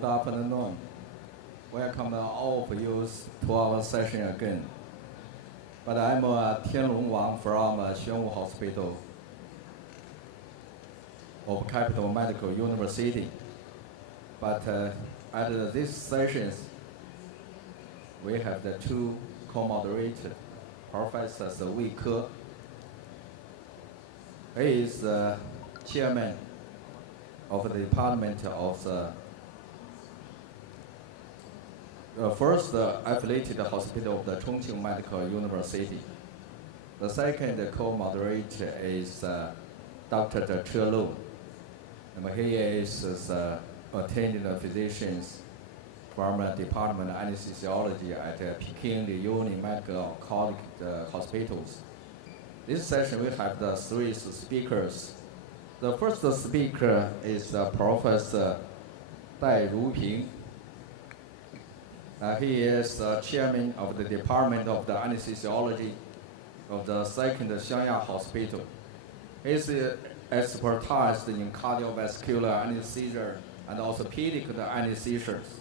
Good afternoon. Welcome all of you to our session again. But I'm Tianlong Wang from Xiangya Hospital of Capital Medical University. But at these sessions, we have the two co-moderators, Professor Wei Ke. He is the chairman of the department of the first affiliated hospital of the Chongqing Medical University. The second co-moderator is Dr. Che Lu. He is attending physicians from the Department of Anesthesiology at Peking the Uni Medical College Hospitals. This session we have the three speakers. The first speaker is Professor Ruping. He is chairman of the Department of the Anesthesiology of the second Xiangya Hospital. His expertise in cardiovascular anesthesia and orthopedic anesthesias.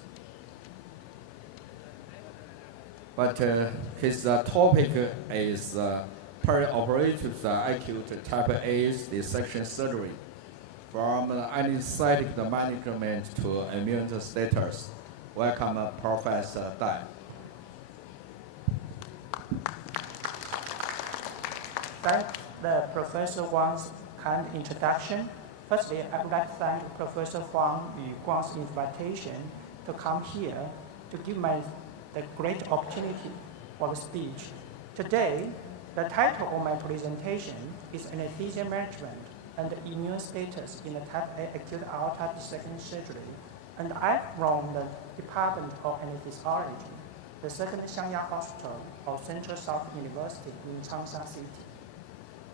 But his topic is perioperative acute type A dissection surgery, from anesthetic management to immune status. Welcome, Professor Dai. Thank the Professor Wang's kind introduction. Firstly, I would like to thank Professor Huang Yuguang's invitation to come here to give me the great opportunity for the speech. Today, the title of my presentation is Anesthesia Management and Immune Status in the Type A Acute Aorta Dissection Surgery, and I'm from the Department of Anesthesiology, the second Xiangya Hospital of Central South University in Changsha City.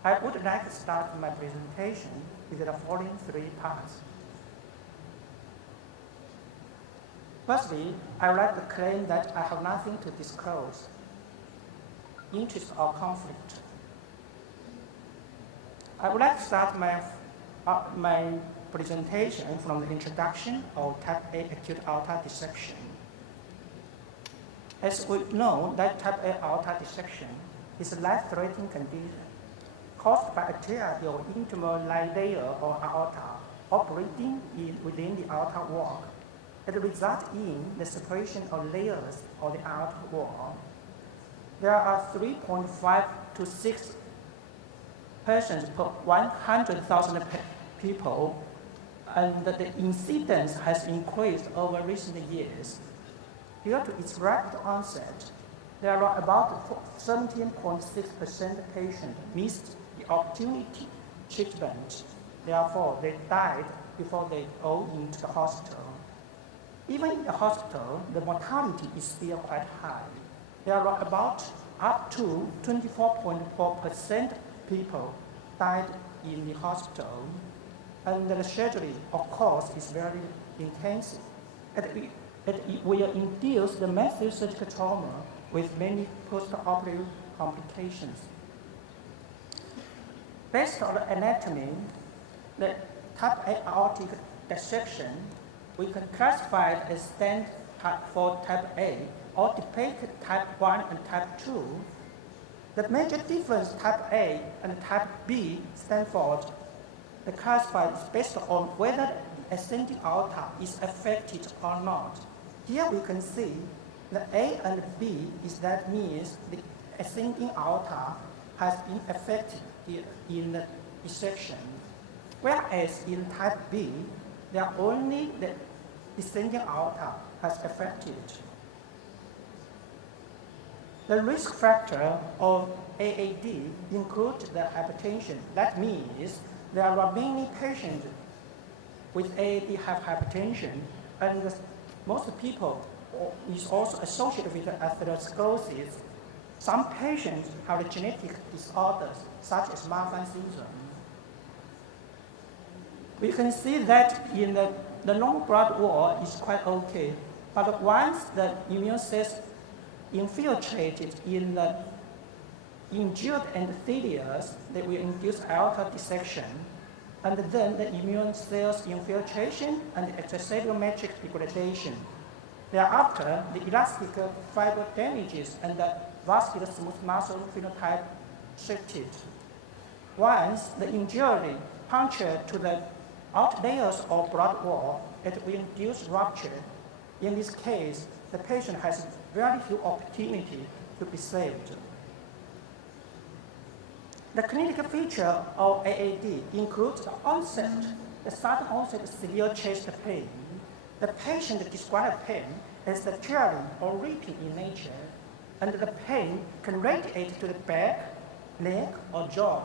I would like to start my presentation with the following three parts. Firstly, I would like to claim that I have nothing to disclose, interest or conflict. I would like to start my presentation from the introduction of Type A acute aorta dissection. As we know, that Type A aorta dissection is a life-threatening condition caused by a tear in the intimal layer of aorta operating within the aorta wall. It results in the separation of layers of the aorta wall. There are 3.5 to 6 patients per 100,000 people, and the incidence has increased over recent years. Due to its rapid onset, there are about 17.6% patients missed the opportunity treatment. Therefore, they died before they go into the hospital. Even in the hospital, the mortality is still quite high. There are about up to 24.4% people died in the hospital, and the surgery, of course, is very intensive. It will induce the massive surgical trauma with many post-operative complications. Based on the anatomy, the Type A aortic dissection, we can classify it as stand for Type A or depict Type 1 and Type 2. The major difference Type A and Type B stand for the classified is based on whether the ascending aorta is affected or not. Here we can see the A and B is that means the ascending aorta has been affected in the dissection, whereas in Type B, there only the descending aorta has affected. The risk factor of AAD include the hypertension. That means there are many patients with AAD have hypertension, and most people is also associated with atherosclerosis. Some patients have genetic disorders such as Marfan syndrome. We can see that in the long blood wall is quite okay, but once the immune cells infiltrated in the injured endothelium, they will induce aorta dissection. and then the immune cells infiltration and extracellular matrix degradation. Thereafter, the elastic fiber damages and the vascular smooth muscle phenotype shifted. Once the injury punctured to the out layers of blood wall, it will induce rupture. In this case, the patient has very few opportunity to be saved. The clinical feature of AAD includes the onset, the sudden onset of severe chest pain. The patient described pain as the tearing or ripping in nature, and the pain can radiate to the back, neck, or jaw.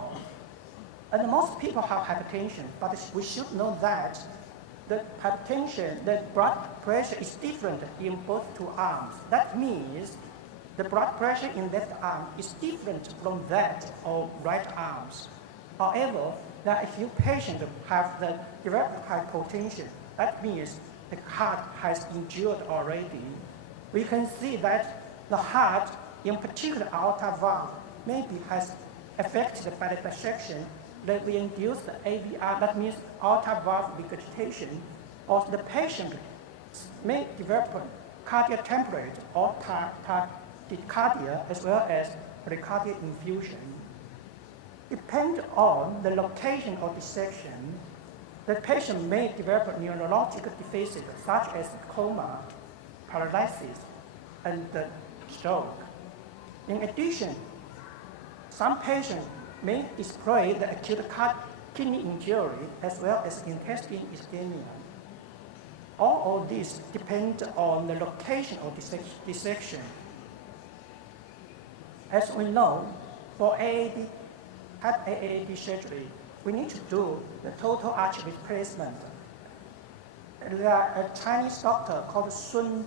And most people have hypertension, but we should know that the hypertension, the blood pressure is different in both two arms. That means the blood pressure in left arm is different from that of right arms. However, there are a few patients have the direct hypotension. That means the heart has injured already. We can see that the heart, in particular aorta valve, maybe has affected by the dissection that will induce the AVR, that means aorta valve regurgitation, or the patient may develop cardiac temperate or tachycardia as well as pericardial infusion. Depending on the location of dissection, the patient may develop neurological deficit such as coma, paralysis, and stroke. In addition, some patients may display the acute kidney injury as well as intestine ischemia. All of these depend on the location of dissection. As we know, for AAD surgery, we need to do the total arch replacement. There are a Chinese doctor called Sun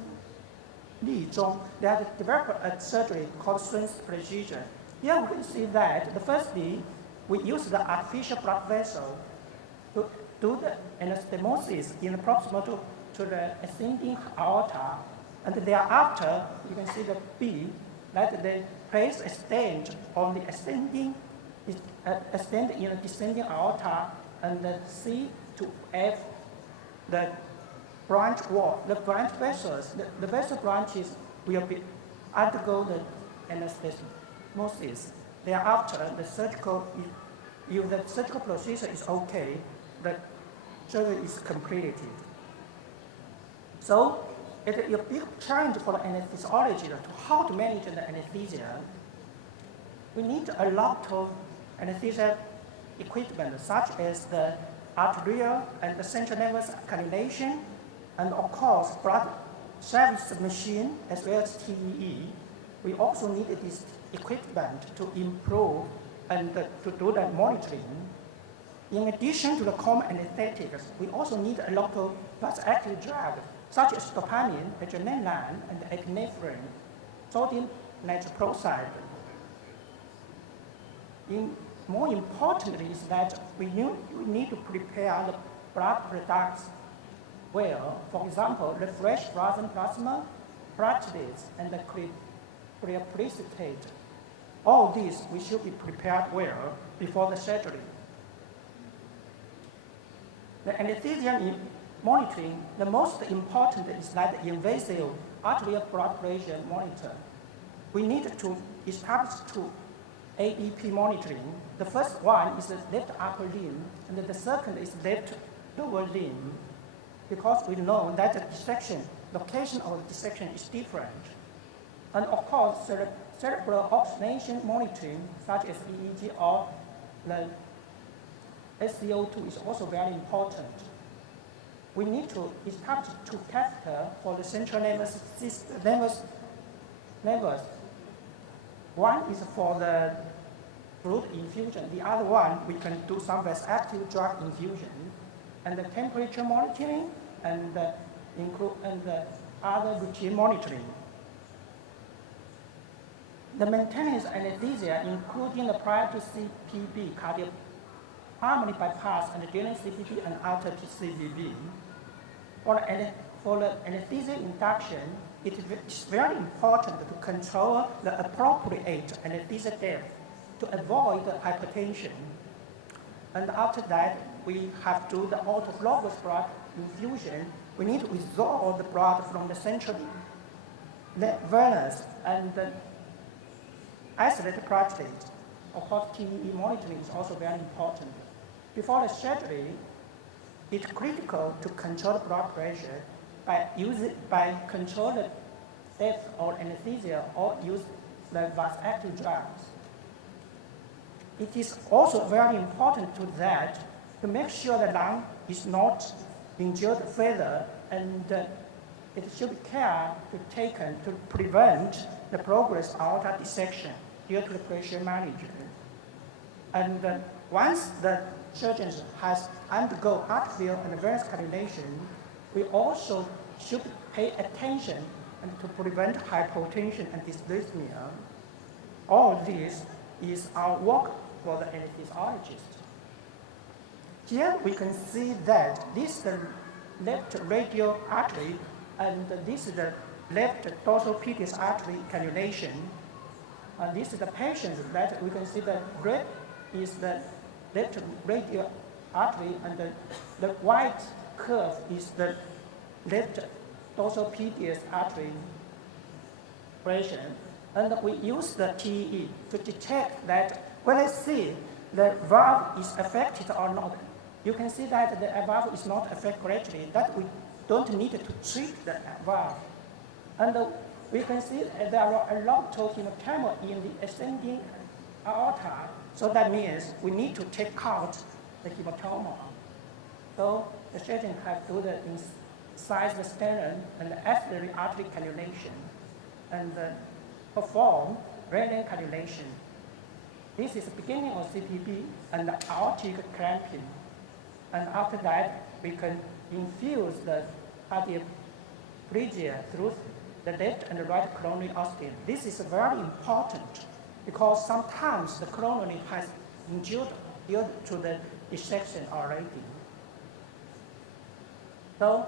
Lizhong. They have developed a surgery called Sun's procedure. Here we can see that firstly, we use the artificial blood vessel to do the anastomosis in proximal to the ascending aorta, and thereafter you can see the B that they place a stent on the ascending in the descending aorta, and the C to F the branch wall, the branch vessels, the vessel branches will undergo the anastomosis. Thereafter, the surgical, if the surgical procedure is okay, the surgery is completed. So it is a big challenge for the anesthesiologist to how to manage the anesthesia. We need a lot of anesthesia equipment, such as the arterial and the central nervous cannulation, and of course, blood service machine as well as TEE. We also need this equipment to improve and to do the monitoring. In addition to the common anesthetics, we also need a lot of fast-acting drugs, such as dopamine, adrenaline, and epinephrine, sodium nitroprusside. More importantly is that we need to prepare the blood products well. For example, the fresh frozen plasma, platelets, and the cryoprecipitate. All these we should be prepared well before the surgery. The anesthesia monitoring, the most important is that the invasive arterial blood pressure monitor. We need to establish two AEP monitoring. The first one is the left upper limb, and the second is left lower limb, because we know that the dissection, location of the dissection is different. And of course, cerebral oxygenation monitoring, such as EEG or the SCO2 is also very important. We need to establish two catheters for the central nervous system, nervous. One is for the fluid infusion. The other one, we can do some active drug infusion, and the temperature monitoring, and the other routine monitoring. The maintenance anesthesia, including the prior to CPB, cardiac harmony bypass, and during CPB and after CPB. For the anesthesia induction, it is very important to control the appropriate anesthesia depth to avoid hypertension. And after that, we have to do the autologous blood infusion. We need to withdraw the blood from the central venous and isolate the platelet. Of course, TE monitoring is also very important. Before the surgery, it's critical to control the blood pressure by control the depth or anesthesia or use the vasoactive drugs. It is also very important to make sure the lung is not injured further, and it should be taken to prevent the progress of aorta dissection due to the pressure management. And once the surgeon has undergone arterial and venous cannulation, we also should pay attention and to prevent hypotension and dyspnea. All this is our work for the anesthesiologist. Here we can see that this is the left radial artery and this is the left dorsal pedis artery cannulation. And this is the patient that we can see the red is the left radial artery and the white curve is the left dorsal pedis artery abrasion. And we use the TE to detect that when I see the valve is affected or not. You can see that the valve is not affected correctly, that we don't need to treat the valve. And we can see there are a lot of hematoma in the ascending aorta, so that means we need to take out the hematoma. So the surgeon has to do the incise the sternum and the axillary artery cannulation and perform renal cannulation. This is the beginning of CPB and the aortic clamping. And after that, we can infuse the cardioplegia through the left and the right coronary ostium. This is very important because sometimes the coronary has injured due to the dissection already. So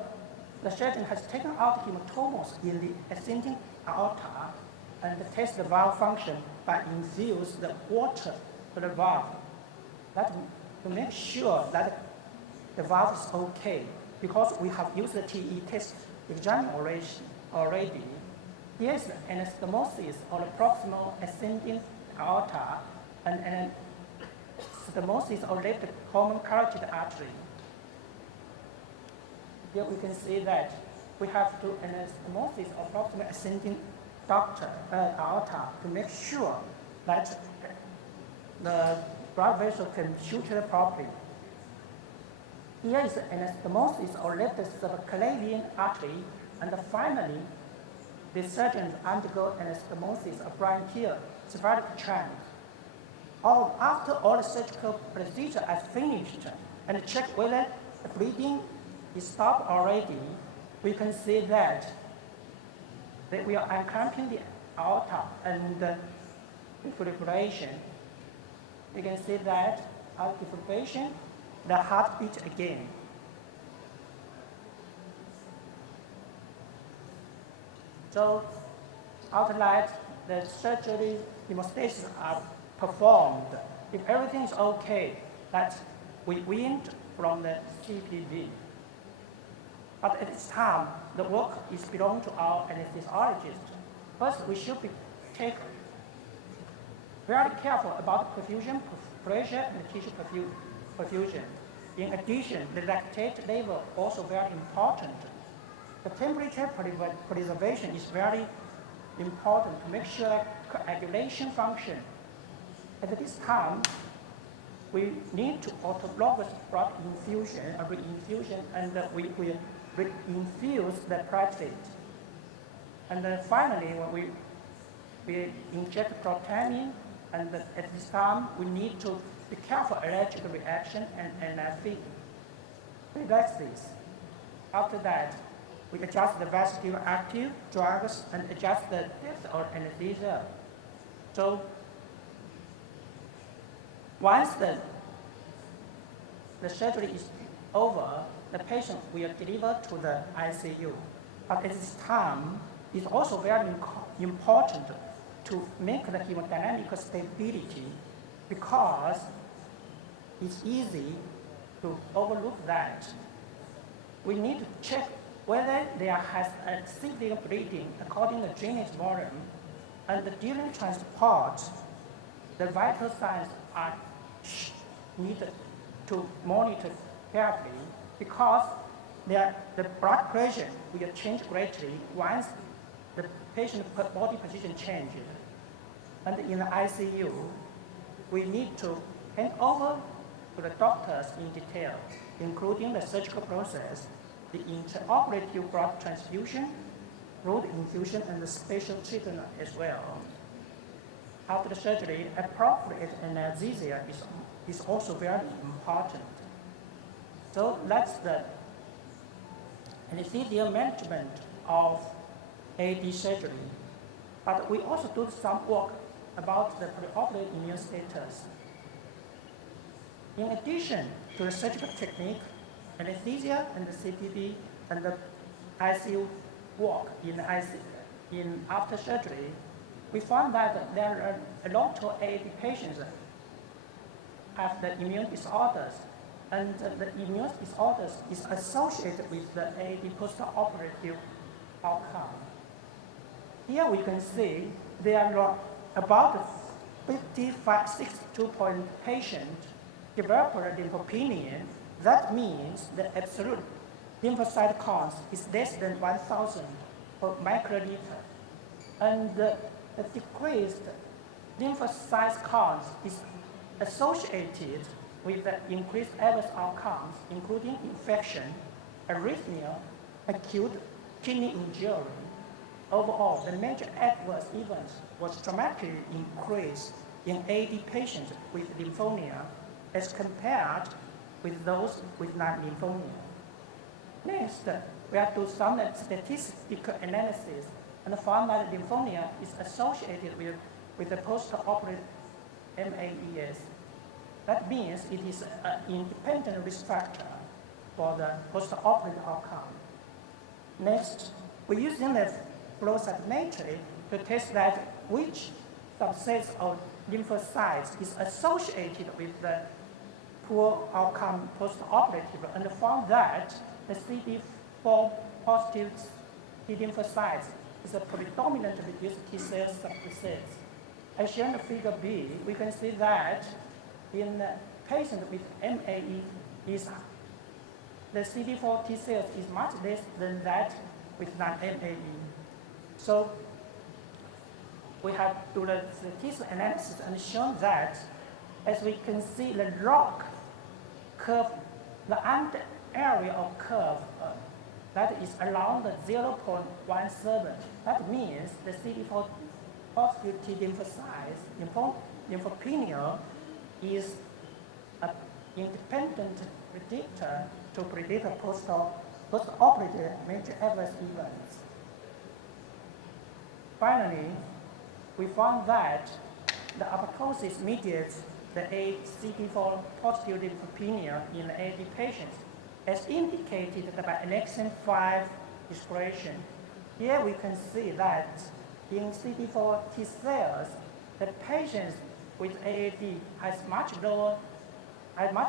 the surgeon has taken out hematomas in the ascending aorta and test the valve function by infuse the water to the valve. That to make sure that the valve is okay, because we have used the TE test exam already. Here is the anastomosis or the proximal ascending aorta and anastomosis or left common carotid artery. Here we can see that we have to anastomosis or proximal ascending aorta to make sure that the blood vessel can suture properly. Here is anastomosis or left subclavian artery, and finally, the surgeons undergo anastomosis applying here cephalic trunk. After all the surgical procedure is finished and check whether the bleeding is stopped already, we can see that we are unclamping the aorta and the defibrillation. You can see that after defibrillation, the heart beats again. So after that, the surgery hemostasis are performed. If everything is okay, that we went from the CPD. But at this time, the work is belong to our anesthesiologist. First, we should take very careful about perfusion, pressure, and tissue perfusion. In addition, the lactate level also very important. The temperature preservation is very important to make sure coagulation function. At this time, we need to autologous blood infusion, reinfusion, and we infuse the platelet. And then finally, when we inject protamine, and at this time, we need to be careful allergic reaction and relax this. After that, we adjust the vascular active drugs and adjust the depth of anesthesia. So once the surgery is over, the patient will deliver to the ICU. But at this time, it's also very important to make the hemodynamic stability, because it's easy to overlook that. We need to check whether there has a significant bleeding according to drainage volume, and during transport, the vital signs are needed to monitor carefully because the blood pressure will change greatly once the patient's body position changes. And in the ICU, we need to hand over to the doctors in detail, including the surgical process, the intraoperative blood transfusion, fluid infusion, and the special treatment as well. After the surgery, appropriate anesthesia is also very important. So that's the anesthesia management of AD surgery. But we also do some work about the preoperative immune status. In addition to the surgical technique, anesthesia and the CPD and the ICU work in after surgery, we found that there are a lot of AD patients have the immune disorders, and the immune disorders is associated with the AD post-operative outcome. Here we can see there are about 62 patients develop lymphopenia. That means the absolute lymphocyte count is less than 1,000 per microliter. And the decreased lymphocyte count is associated with the increased adverse outcomes, including infection, arrhythmia, acute kidney injury. Overall, the major adverse events was dramatically increased in AD patients with lymphopenia as compared with those with non-lymphopenia. Next, we have to do some statistical analysis and found that lymphopenia is associated with the post-operative MAES. That means it is an independent risk factor for the post-operative outcome. Next, we're using the flow cytometry to test that which subsets of lymphocytes is associated with the poor outcome post-operative, and found that the CD4 positive T lymphocytes is a predominantly reduced T cell subsets. As shown in figure B, we can see that in patients with MAE, the CD4 T cells is much less than that with non-MAE. So we have done the statistical analysis and shown that, as we can see, the log curve, the under area of curve that is around the 0.17. That means the CD4 positive T lymphocytes, lymphopenia, is an independent predictor to predict a post-operative major adverse events. Finally, we found that the apoptosis mediates the CD4 positive lymphopenia in AD patients, as indicated by annexin 5 expression. Here we can see that in CD4 T cells, the patients with AAD has much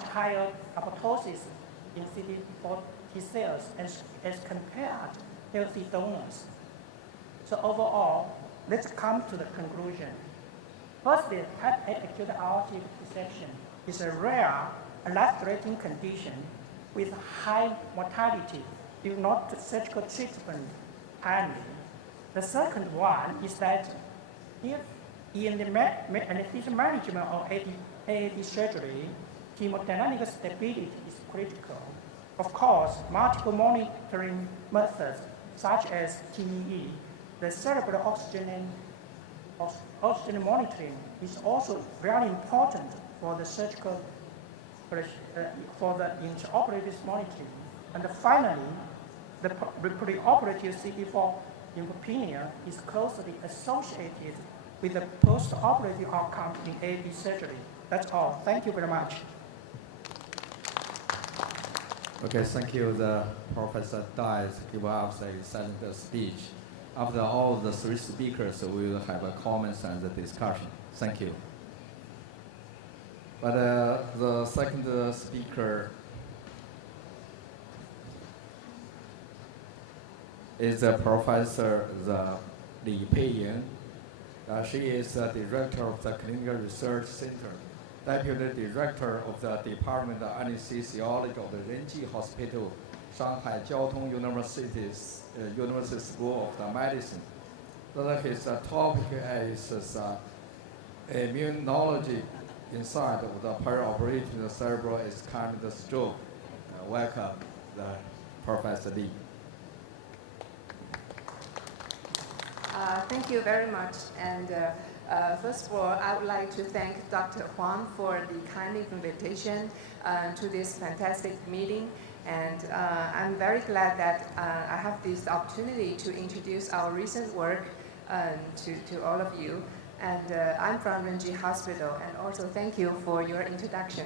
higher apoptosis in CD4 T cells as compared to healthy donors. So overall, let's come to the conclusion. Firstly, type A acute aortic dissection is a rare and life-threatening condition with high mortality if not surgical treatment timely. The second one is that if in the anesthesia management of AAD surgery, hemodynamic stability is critical. Of course, multiple monitoring methods such as TEE, the cerebral oxygen monitoring, is also very important for the surgical, for the intraoperative monitoring. And finally, the preoperative CD4 lymphopenia is closely associated with the post-operative outcome in AAD surgery. That's all. Thank you very much. Okay, thank you, Professor Dai, give us a excellent speech. After all the three speakers, we will have a comments and a discussion. Thank you. But the second speaker is Professor Li Peiying. She is the director of the Clinical Research Center, deputy director of the Department of Anesthesiology of the Renji Hospital, Shanghai Jiaotong University School of the Medicine. So his topic is immunology inside of the perioperative cerebral ischemic stroke. Welcome, Professor Li. Thank you very much. And first of all, I would like to thank Dr. Huang for the kind invitation to this fantastic meeting. And I'm very glad that I have this opportunity to introduce our recent work to all of you. And I'm from Renji Hospital, and also thank you for your introduction.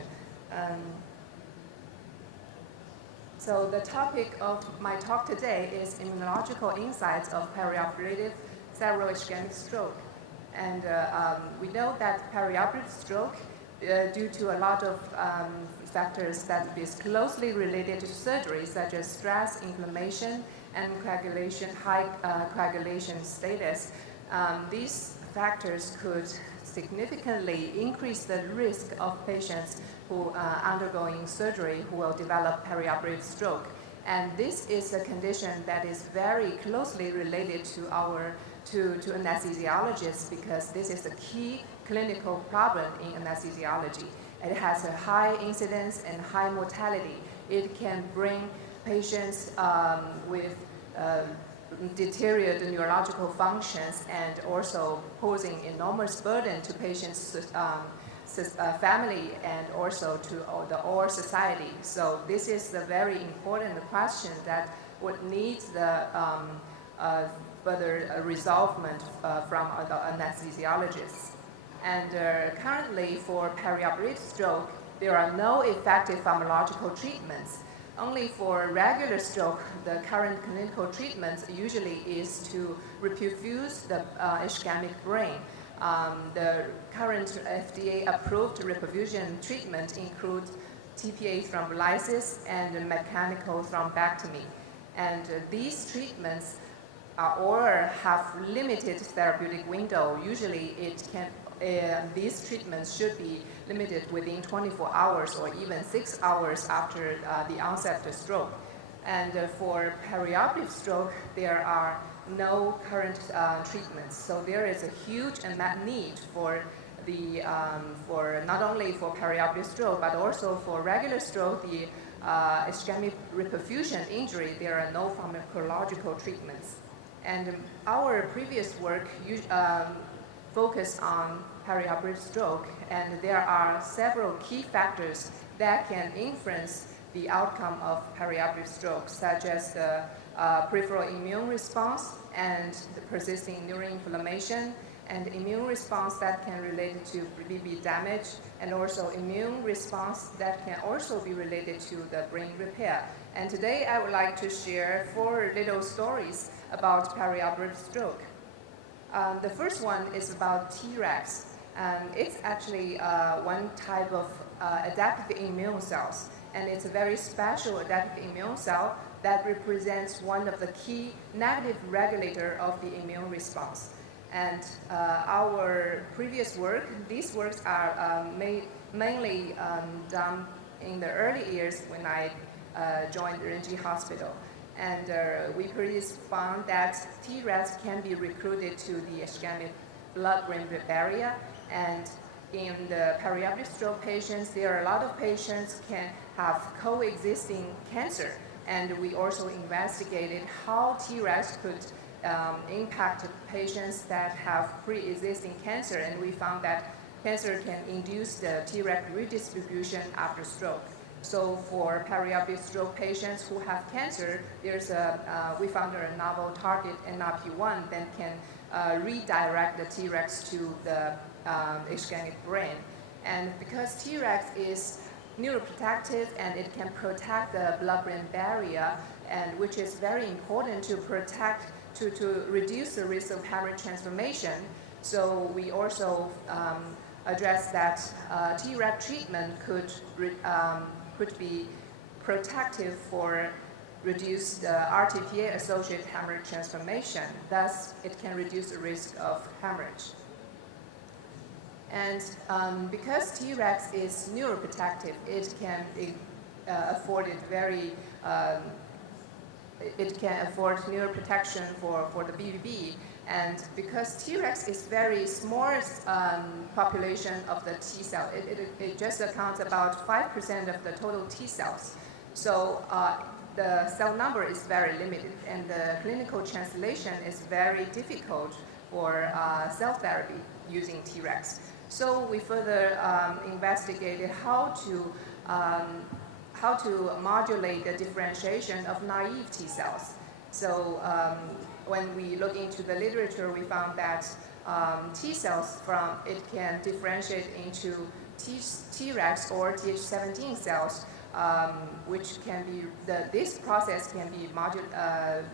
So the topic of my talk today is immunological insights of perioperative cerebral ischemic stroke. And we know that perioperative stroke, due to a lot of factors that is closely related to surgery, such as stress, inflammation, and coagulation, high coagulation status, these factors could significantly increase the risk of patients who are undergoing surgery who will develop perioperative stroke. And this is a condition that is very closely related to anesthesiologists, because this is a key clinical problem in anesthesiology. It has a high incidence and high mortality. It can bring patients with deteriorated neurological functions, and also posing enormous burden to patients' family and also to the whole society. So this is a very important question that would need the further resolvement from the anesthesiologists. And currently for perioperative stroke, there are no effective pharmacological treatments. Only for regular stroke, the current clinical treatment usually is to reperfuse the ischemic brain. The current FDA-approved reperfusion treatment includes TPA thrombolysis and mechanical thrombectomy. And these treatments all have limited therapeutic window. Usually these treatments should be limited within 24 hours or even 6 hours after the onset of the stroke. And for perioperative stroke, there are no current treatments. So there is a huge unmet need for not only for perioperative stroke, but also for regular stroke, the ischemic reperfusion injury. There are no pharmacological treatments. And our previous work focused on perioperative stroke, and there are several key factors that can influence the outcome of perioperative stroke, such as the peripheral immune response and the persisting neuroinflammation, and immune response that can relate to BB damage, and also immune response that can also be related to the brain repair. And today I would like to share 4 little stories about perioperative stroke. The first one is about Tregs. It's actually one type of adaptive immune cells, and it's a very special adaptive immune cell that represents one of the key negative regulator of the immune response. And our previous work, these works are mainly done in the early years when I joined Renji Hospital. And we previously found that Tregs can be recruited to the ischemic blood-brain barrier. And in the perioperative stroke patients, there are a lot of patients can have coexisting cancer. And we also investigated how Tregs could impact patients that have pre-existing cancer. And we found that cancer can induce the Treg redistribution after stroke. So for perioperative stroke patients who have cancer, we found a novel target, NRP1, that can redirect the Tregs to the ischemic brain. And because Tregs is neuroprotective and it can protect the blood-brain barrier, and which is very important to protect, to reduce the risk of hemorrhage transformation. So we also addressed that Treg treatment could be protective for reduced RTPA-associated hemorrhage transformation. Thus, it can reduce the risk of hemorrhage. And because Tregs is neuroprotective, it can afford neuroprotection for the BBB. And because Tregs is very small population of the T cell, it just accounts about 5% of the total T cells. So the cell number is very limited, and the clinical translation is very difficult for cell therapy using Tregs. So we further investigated how to modulate the differentiation of naive T cells. So when we look into the literature, we found that T cells it can differentiate into Tregs or Th17 cells, which can be, this process can be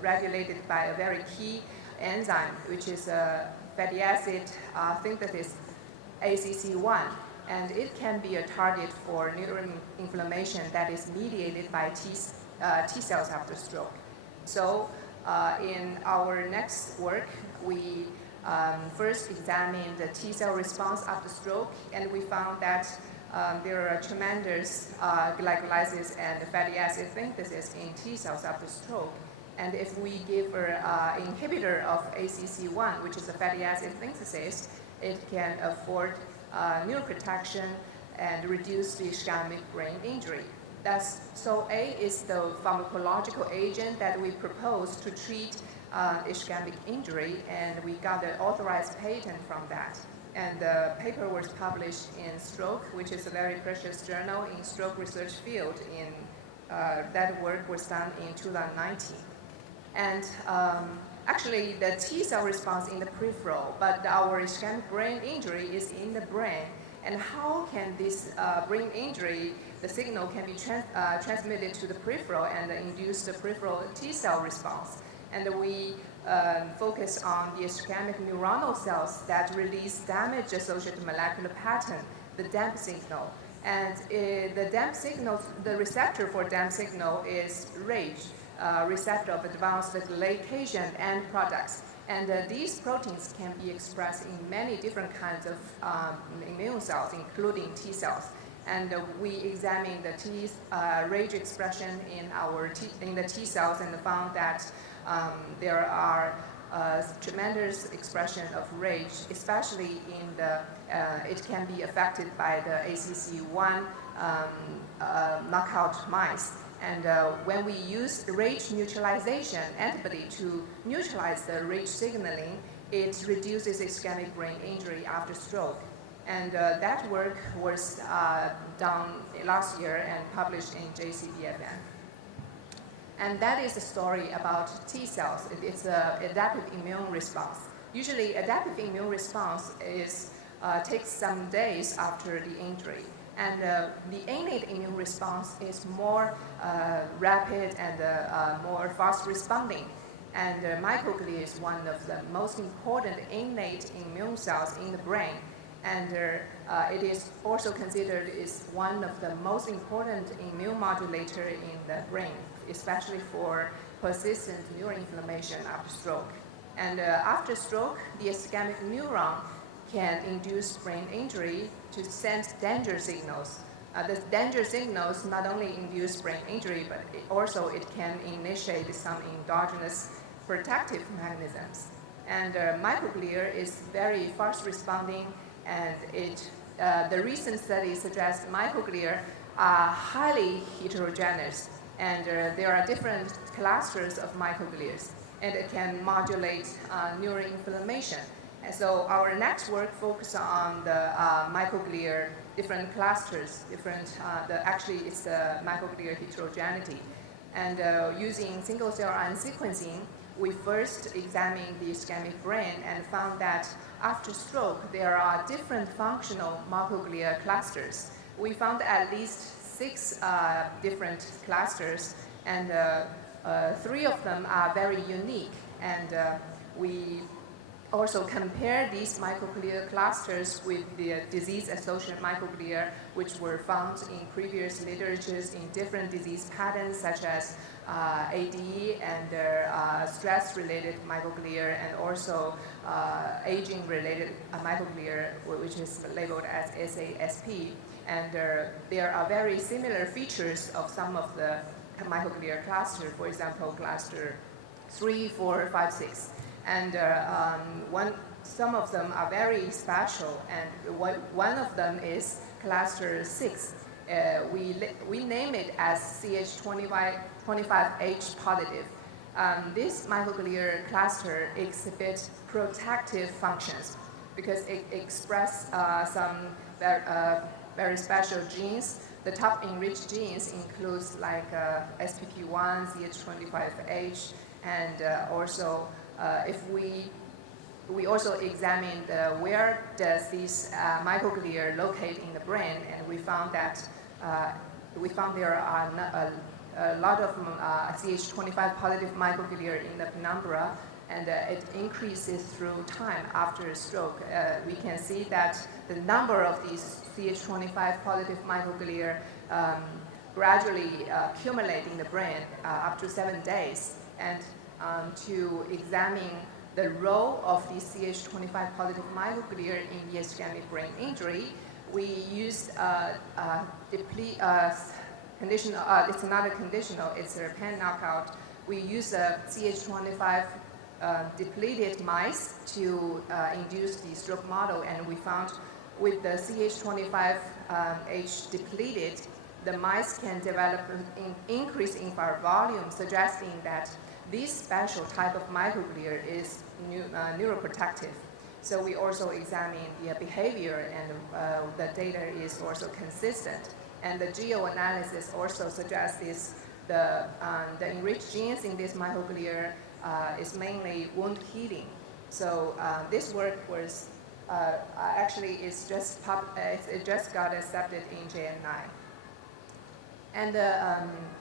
regulated by a very key enzyme, which is fatty acid synthesis ACC1. And it can be a target for neuroinflammation that is mediated by T cells after stroke. So in our next work, we first examined the T cell response after stroke, and we found that there are tremendous glycolysis and fatty acid synthesis in T cells after stroke. And if we give an inhibitor of ACC1, which is a fatty acid synthesis, it can afford neuroprotection and reduce the ischemic brain injury. So A is the pharmacological agent that we propose to treat ischemic injury, and we got an authorized patent from that. And the paper was published in Stroke, which is a very precious journal in stroke research field. That work was done in 2019. And actually, the T cell response in the peripheral, but our ischemic brain injury is in the brain. And how can this brain injury, the signal can be transmitted to the peripheral and induce the peripheral T cell response? And we focus on the ischemic neuronal cells that release damage-associated molecular pattern, the DAMP signal. And the DAMP signal, the receptor for DAMP signal is RAGE, receptor of advanced glycation end products. And these proteins can be expressed in many different kinds of immune cells, including T cells. And we examined the RAGE expression in the T cells and found that there are tremendous expression of RAGE, especially in it can be affected by the ACC1 knockout mice. And when we use RAGE neutralization antibody to neutralize the RAGE signaling, it reduces ischemic brain injury after stroke. And that work was done last year and published in JCBFN. And that is a story about T cells. It's an adaptive immune response. Usually, adaptive immune response takes some days after the injury. And the innate immune response is more rapid and more fast responding. And microglia is one of the most important innate immune cells in the brain. And it is also considered is one of the most important immune modulator in the brain, especially for persistent neuroinflammation after stroke. And after stroke, the ischemic neuron can induce brain injury to send danger signals. The danger signals not only induce brain injury, but it can initiate some endogenous protective mechanisms. And microglia is very fast responding, and the recent studies suggest microglia are highly heterogeneous, and there are different clusters of microglia, and it can modulate neuroinflammation. And so our next work focuses on the microglia different clusters, actually it's the microglia heterogeneity. And using single-cell RNA sequencing, we first examined the ischemic brain and found that after stroke, there are different functional microglia clusters. We found at least 6 different clusters, and 3 of them are very unique. And we also compare these microglia clusters with the disease-associated microglia, which were found in previous literatures in different disease patterns, such as AD and stress-related microglia, and also aging-related microglia, which is labeled as SASP. And there are very similar features of some of the microglia cluster, for example, cluster 3, 4, 5, 6. And some of them are very special, and one of them is cluster 6. We name it as CH25H positive. This microglia cluster exhibits protective functions because it expresses some very special genes. The top enriched genes includes like SPP1, CH25H, and also if we also examined where does this microglia locate in the brain, and we found that there are a lot of CH25 positive microglia in the penumbra, and it increases through time after stroke. We can see that the number of these CH25 positive microglia gradually accumulate in the brain up to 7 days. And to examine the role of these CH25 positive microglia in the ischemic brain injury, we used conditional, it's not a conditional, it's a pan knockout. We used a CH25 depleted mice to induce the stroke model, and we found with the CH25H depleted, the mice can develop an increase in fire volume, suggesting that this special type of microglia is neuroprotective. So we also examine the behavior, and the data is also consistent. And the geo-analysis also suggests this, the enriched genes in this microglia is mainly wound healing. So this work was actually it just got accepted in JNI. And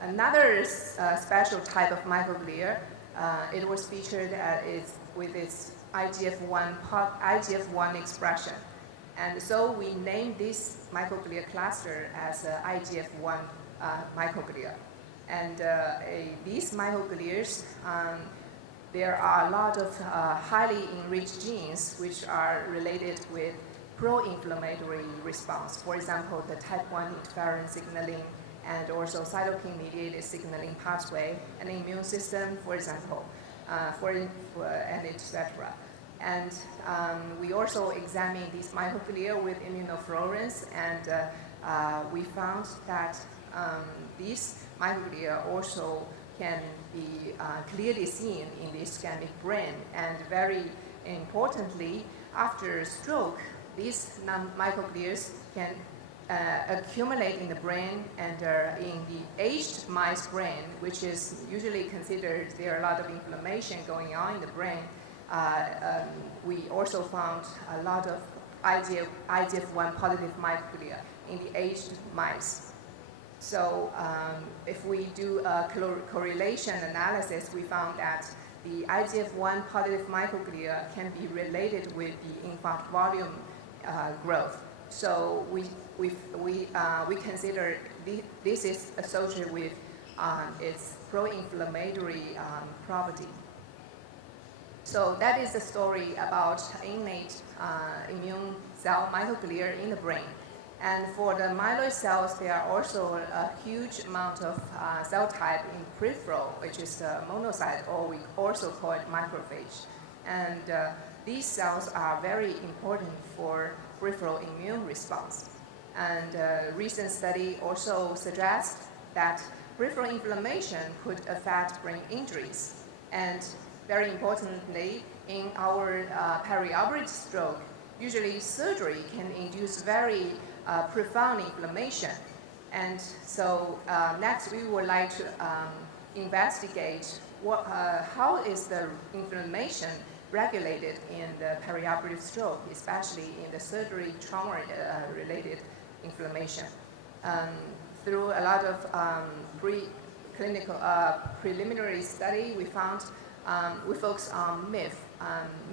another special type of microglia, it was featured with its IGF-1 expression. And so we named this microglia cluster as IGF-1 microglia. And these microglia, there are a lot of highly enriched genes which are related with pro-inflammatory response. For example, the type 1 interferon signaling, and also cytokine-mediated signaling pathway, and immune system, for example, and etc. And we also examined these microglia with immunofluorescence, and we found that these microglia also can be clearly seen in the ischemic brain. And very importantly, after stroke, these microglia can accumulate in the brain, and in the aged mice brain, which is usually considered there are a lot of inflammation going on in the brain, we also found a lot of IGF-1 positive microglia in the aged mice. So if we do a correlation analysis, we found that the IGF-1 positive microglia can be related with the infarct volume growth. So we consider this is associated with its pro-inflammatory property. So that is the story about innate immune cell microglia in the brain. And for the myeloid cells, there are also a huge amount of cell type in peripheral, which is the monocyte, or we also call it macrophage. And these cells are very important for peripheral immune response. And a recent study also suggests that peripheral inflammation could affect brain injuries. And very importantly, in our perioperative stroke, usually surgery can induce very profound inflammation. And so next we would like to investigate how is the inflammation regulated in the perioperative stroke, especially in the surgery trauma-related inflammation. Through a lot of preliminary study, we found we focus on MIF.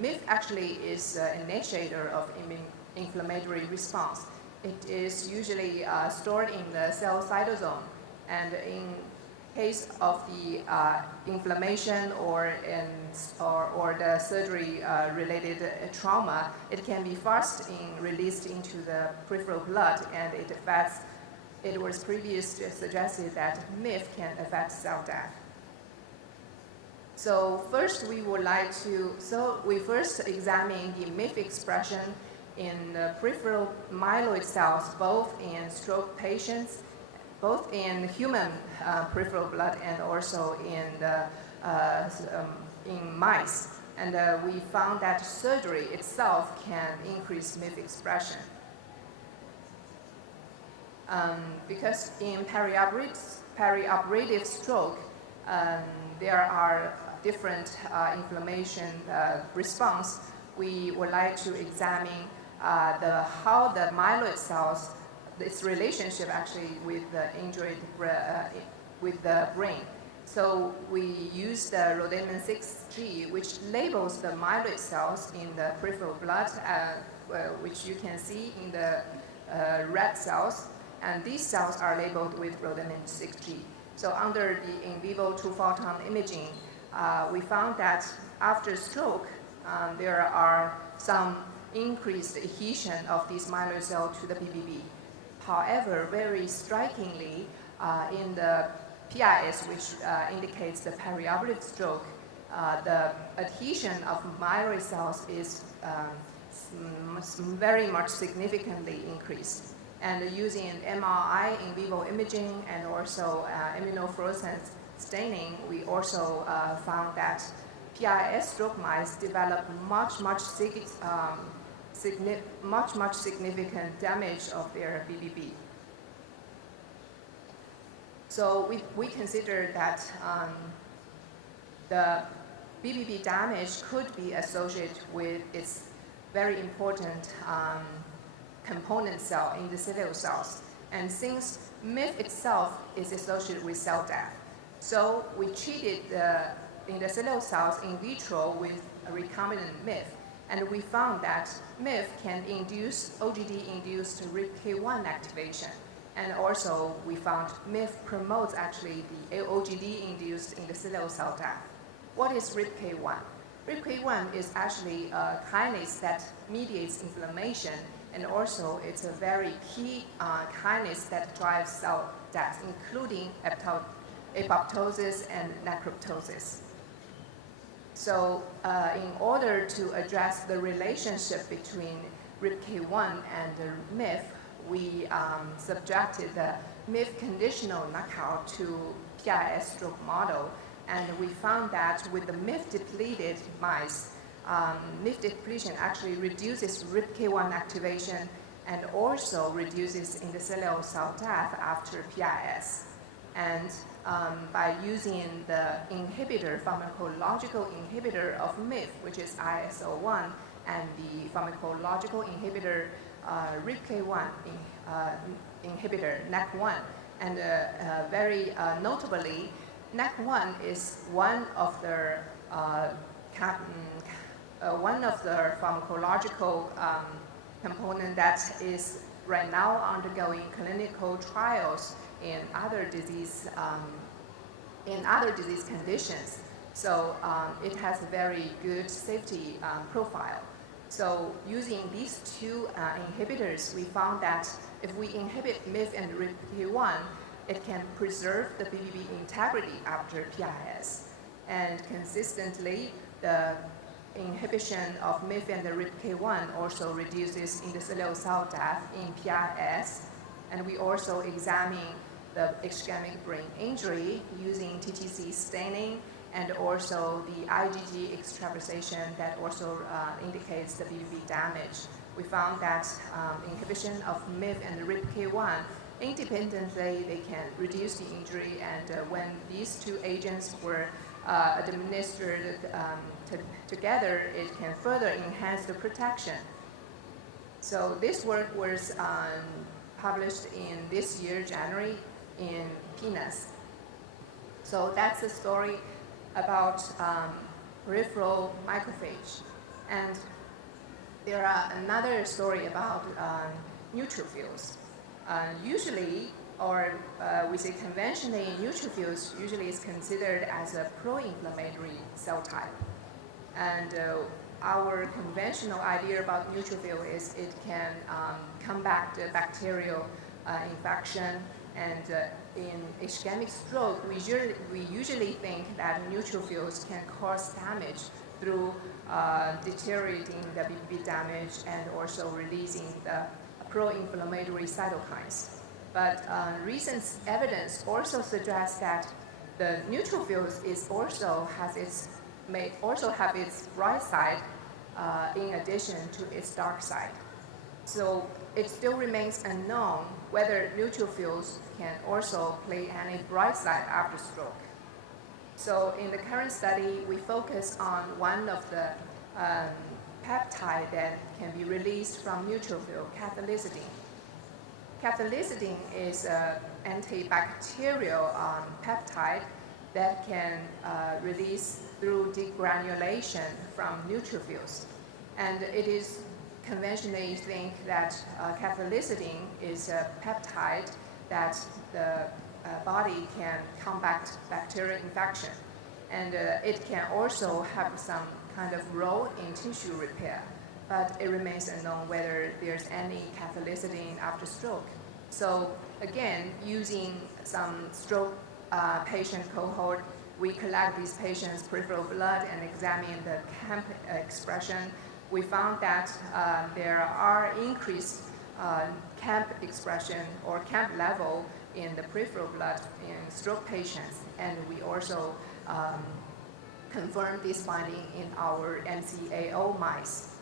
MIF actually is an initiator of inflammatory response. It is usually stored in the cell cytosol, and in case of the inflammation or the surgery-related trauma, it can be fast released into the peripheral blood, and it was previously suggested that MIF can affect cell death. So first we first examine the MIF expression in the peripheral myeloid cells, both in stroke patients, both in human peripheral blood and also in mice. And we found that surgery itself can increase MIF expression. Because in perioperative stroke, there are different inflammation response. We would like to examine how the myeloid cells, its relationship actually with the injured with the brain. So we use the Rhodamine 6G, which labels the myeloid cells in the peripheral blood, which you can see in the red cells. And these cells are labeled with Rhodamine 6G. So under the in vivo 2-photon imaging, we found that after stroke, there are some increased adhesion of these myeloid cells to the BBB. However, very strikingly, in the PIS, which indicates the perioperative stroke, the adhesion of myeloid cells is very much significantly increased. And using MRI in vivo imaging and also immunofluorescence staining, we also found that PIS stroke mice develop much significant damage of their BBB. So we consider that the BBB damage could be associated with its very important component cell in the endothelial cells. And since MIF itself is associated with cell death, so we treated the endothelial cells in vitro with a recombinant MIF, and we found that MIF can induce OGD-induced RIPK1 activation. And also we found MIF promotes actually the OGD-induced endothelial cell death. What is RIPK1? RIPK1 is actually a kinase that mediates inflammation, and also it's a very key kinase that drives cell death, including apoptosis and necroptosis. So in order to address the relationship between RIPK1 and the MIF, we subjected the MIF conditional knockout to PIS stroke model, and we found that with the MIF depleted mice, MIF depletion actually reduces RIPK1 activation and also reduces endothelial cell death after PIS. And by using the inhibitor, pharmacological inhibitor of MIF, which is ISO1, and the pharmacological inhibitor RIPK1 inhibitor, NAC1. And very notably, NAC1 is one of the pharmacological component that is right now undergoing clinical trials in other disease conditions. So it has a very good safety profile. So using these two inhibitors, we found that if we inhibit MIF and RIPK1, it can preserve the BBB integrity after PIS. And consistently, the inhibition of MIF and the RIPK1 also reduces endothelial cell death in PIS. And we also examine the ischemic brain injury using TTC staining and also the IgG extravasation that also indicates the BBB damage. We found that inhibition of MIF and RIPK1 independently, they can reduce the injury, and when these two agents were administered together, it can further enhance the protection. So this work was published in this year, January, in PNAS. So that's the story about peripheral macrophage. And there are another story about neutrophils. Usually, or we say conventionally, neutrophils usually is considered as a pro-inflammatory cell type. And our conventional idea about neutrophil is it can combat the bacterial infection. And in ischemic stroke, we usually think that neutrophils can cause damage through deteriorating the BBB damage and also releasing the pro-inflammatory cytokines. But recent evidence also suggests that the neutrophils may also have its bright side in addition to its dark side. So it still remains unknown whether neutrophils can also play any bright side after stroke. So in the current study, we focus on one of the peptide that can be released from neutrophil, cathelicidin. Cathelicidin is an antibacterial peptide that can release through degranulation from neutrophils. And it is conventionally think that cathelicidin is a peptide that the body can combat bacterial infection. And it can also have some kind of role in tissue repair, but it remains unknown whether there's any cathelicidin after stroke. So again, using some stroke patient cohort, we collect these patients' peripheral blood and examine the CAMP expression. We found that there are increased CAMP expression or CAMP level in the peripheral blood in stroke patients, and we also confirmed this finding in our MCAO mice.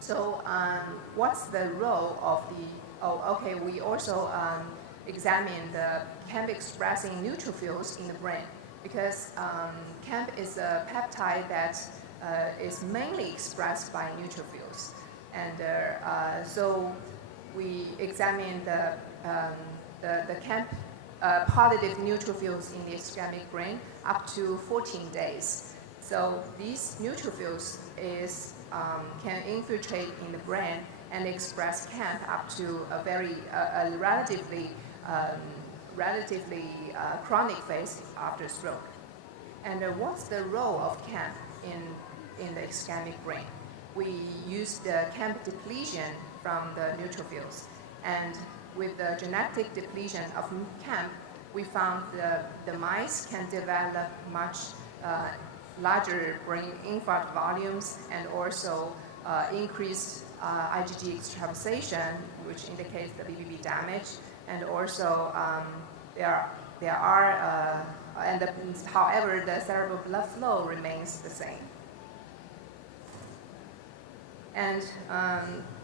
So what's the role of the, we also examined the CAMP expressing neutrophils in the brain, because CAMP is a peptide that is mainly expressed by neutrophils. And so we examined the CAMP positive neutrophils in the ischemic brain up to 14 days. So these neutrophils can infiltrate in the brain and express CAMP up to a relatively chronic phase after stroke. And what's the role of CAMP in the ischemic brain? We used the CAMP depletion from the neutrophils, and with the genetic depletion of CAMP, we found the mice can develop much larger brain infarct volumes and also increased IgG extravasation, which indicates the BBB damage, and also however, the cerebral blood flow remains the same. And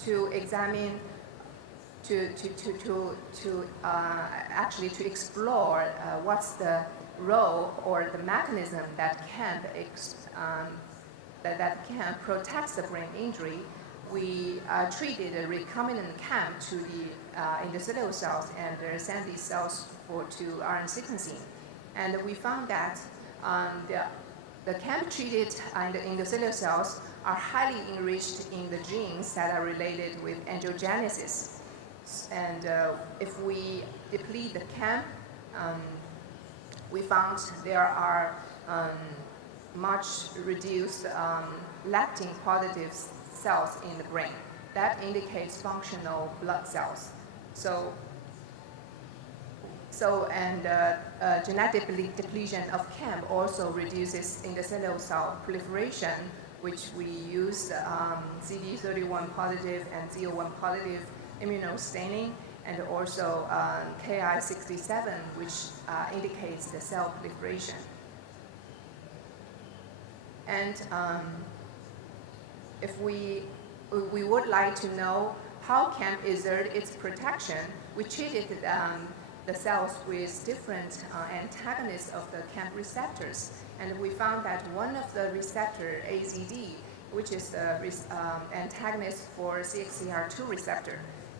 to examine, to explore what's the role or the mechanism that CAMP protects the brain injury, we treated a recombinant CAMP to the endothelial cells and sent these cells to RNA sequencing. And we found that the CAMP treated endothelial cells are highly enriched in the genes that are related with angiogenesis. And if we deplete the CAMP, we found there are much reduced lectin positive cells in the brain. That indicates functional blood cells. Genetic depletion of CAMP also reduces endothelial cell proliferation, which we use CD31 positive and Z01 positive immunostaining, and also Ki67, which indicates the cell proliferation. And if we would like to know how CAMP exerts its protection, we treated the cells with different antagonists of the CAMP receptors. And we found that one of the receptor, AZD, which is the antagonist for CXCR2 receptor.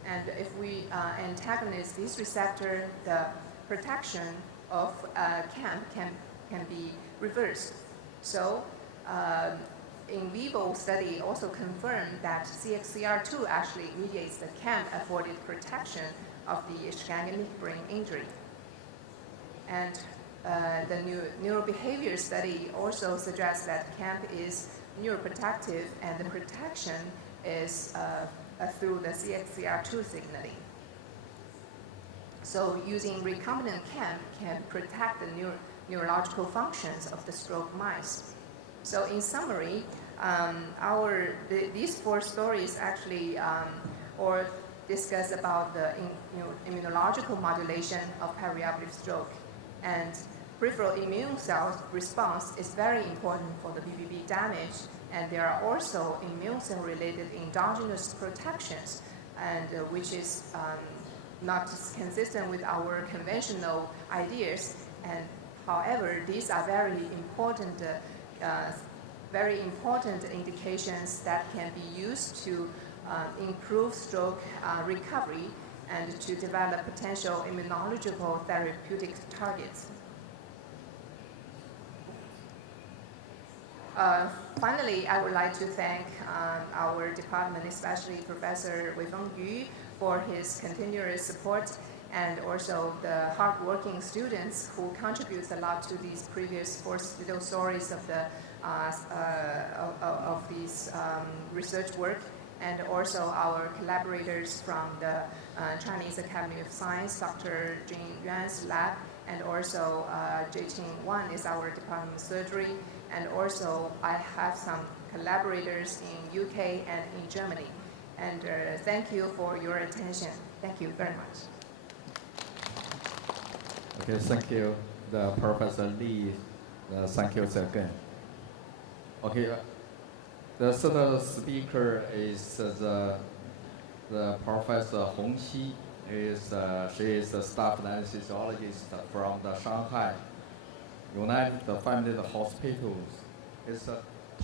And if we antagonize this receptor, the protection of CAMP can be reversed. So in vivo study also confirmed that CXCR2 actually mediates the CAMP-afforded protection of the Xiangya brain injury. And the neurobehavior study also suggests that CAMP is neuroprotective and the protection is through the CXCR2 signaling. So using recombinant CAMP can protect the neurological functions of the stroke mice. So in summary, these 4 stories actually or discuss about the immunological modulation of perioperative stroke. And peripheral immune cell response is very important for the BBB damage, and there are also immune cell related endogenous protections, and which is not consistent with our conventional ideas. And however, these are very important indications that can be used to improve stroke recovery and to develop potential immunological therapeutic targets. Finally, I would like to thank our department, especially Professor Weifeng Yu, for his continuous support, and also the hardworking students who contribute a lot to these previous 4 little stories of the these research work, and also our collaborators from the Chinese Academy of Science, Dr. Jing Yuan's lab, and also Jing Wan is our Department of Surgery, and also I have some collaborators in UK and in Germany. And thank you for your attention. Thank you very much. Okay, thank you, the Professor Lee. Thank you again. Okay, the third speaker is the Professor Hong Xi. She is a staff anesthesiologist from the Shanghai United Family Hospitals. Its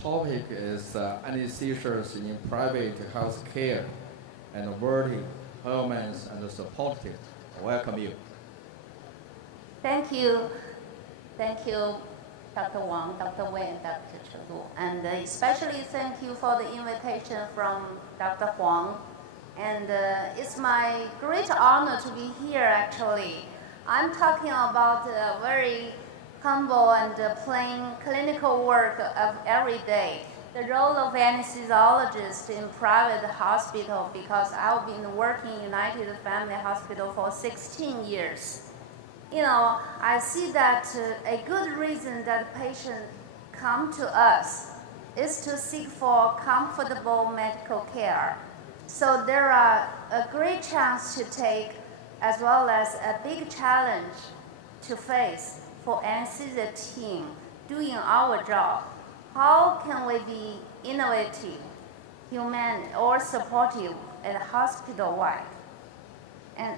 topic is anesthesia in private health care and wording, elements, and supportive. Welcome you. Thank you. Thank you, Dr. Wang, Dr. Wei, and Dr. Chelu. And especially thank you for the invitation from Dr. Huang. And it's my great honor to be here, actually. I'm talking about very humble and plain clinical work of every day. The role of anesthesiologist in private hospital, because I've been working in United Family Hospital for 16 years. You know, I see that a good reason that patients come to us is to seek for comfortable medical care. So there are a great chance to take, as well as a big challenge to face for anesthesia team doing our job. How can we be innovative, humane, or supportive at hospital-wide? And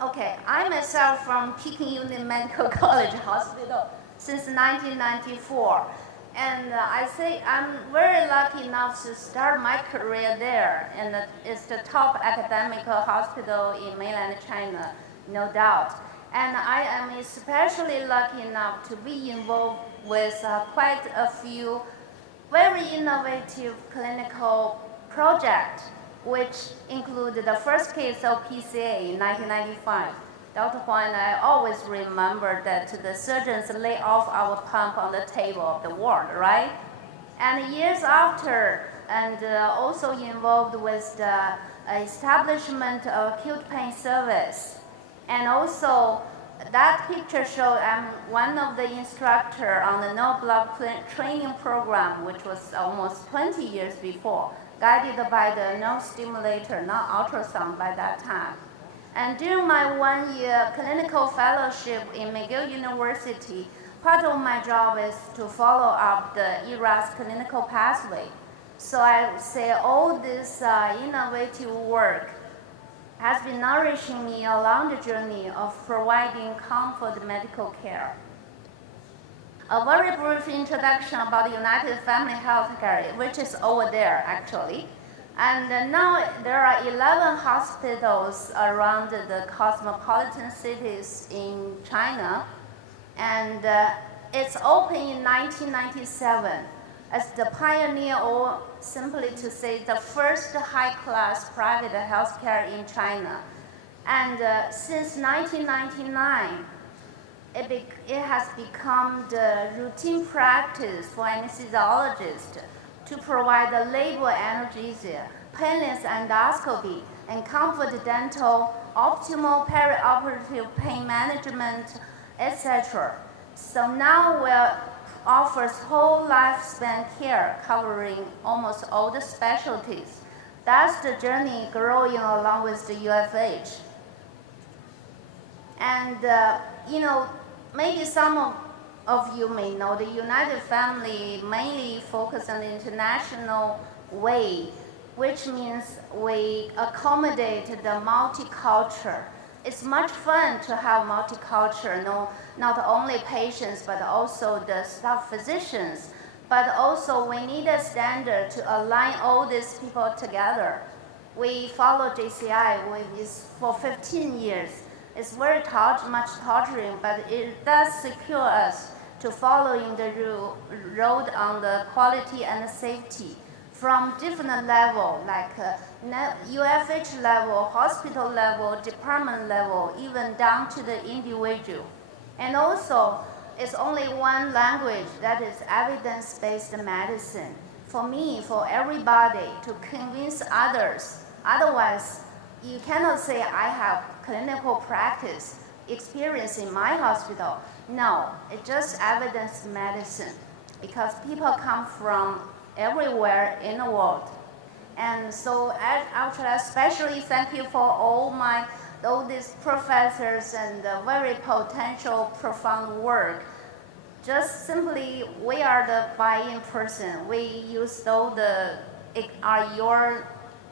okay, I myself from Peking Union Medical College Hospital since 1994. And I say I'm very lucky enough to start my career there. And it's the top academic hospital in mainland China, no doubt. And I am especially lucky enough to be involved with quite a few very innovative clinical projects, which included the first case of PCA in 1995. Dr. Huang and I always remember that the surgeons lay off our pump on the table of the ward, right? And years after, and also involved with the establishment of acute pain service. And also, that picture showed I'm one of the instructors on the no block training program, which was almost 20 years before, guided by the no stimulator, not ultrasound by that time. And during my 1-year clinical fellowship in McGill University, part of my job is to follow up the ERAS clinical pathway. So I would say all this innovative work has been nourishing me along the journey of providing comfort medical care. A very brief introduction about the United Family Healthcare, which is over there actually. And now there are 11 hospitals around the cosmopolitan cities in China. And it's opened in 1997 as the pioneer, or simply to say the first high-class private healthcare in China. And since 1999, it has become the routine practice for anesthesiologists to provide the labor analgesia, painless endoscopy, and comfort dental, optimal perioperative pain management, etc. So now we offers whole lifespan care covering almost all the specialties. That's the journey growing along with the UFH. And maybe some of you may know the United Family mainly focus on the international way, which means we accommodate the multicultural. It's much fun to have multicultural, not only patients, but also the staff physicians. But also we need a standard to align all these people together. We follow JCI for 15 years. It's very much torturing, but it does secure us to following the road on the quality and safety from different level, like UFH level, hospital level, department level, even down to the individual. And also, it's only one language, that is evidence-based medicine. For me, for everybody, to convince others. Otherwise, you cannot say I have clinical practice experience in my hospital. No, it's just evidence medicine because people come from everywhere in the world. And so actually, especially thank you for all these professors and very potential profound work. Just simply, we are the buy-in person. We use your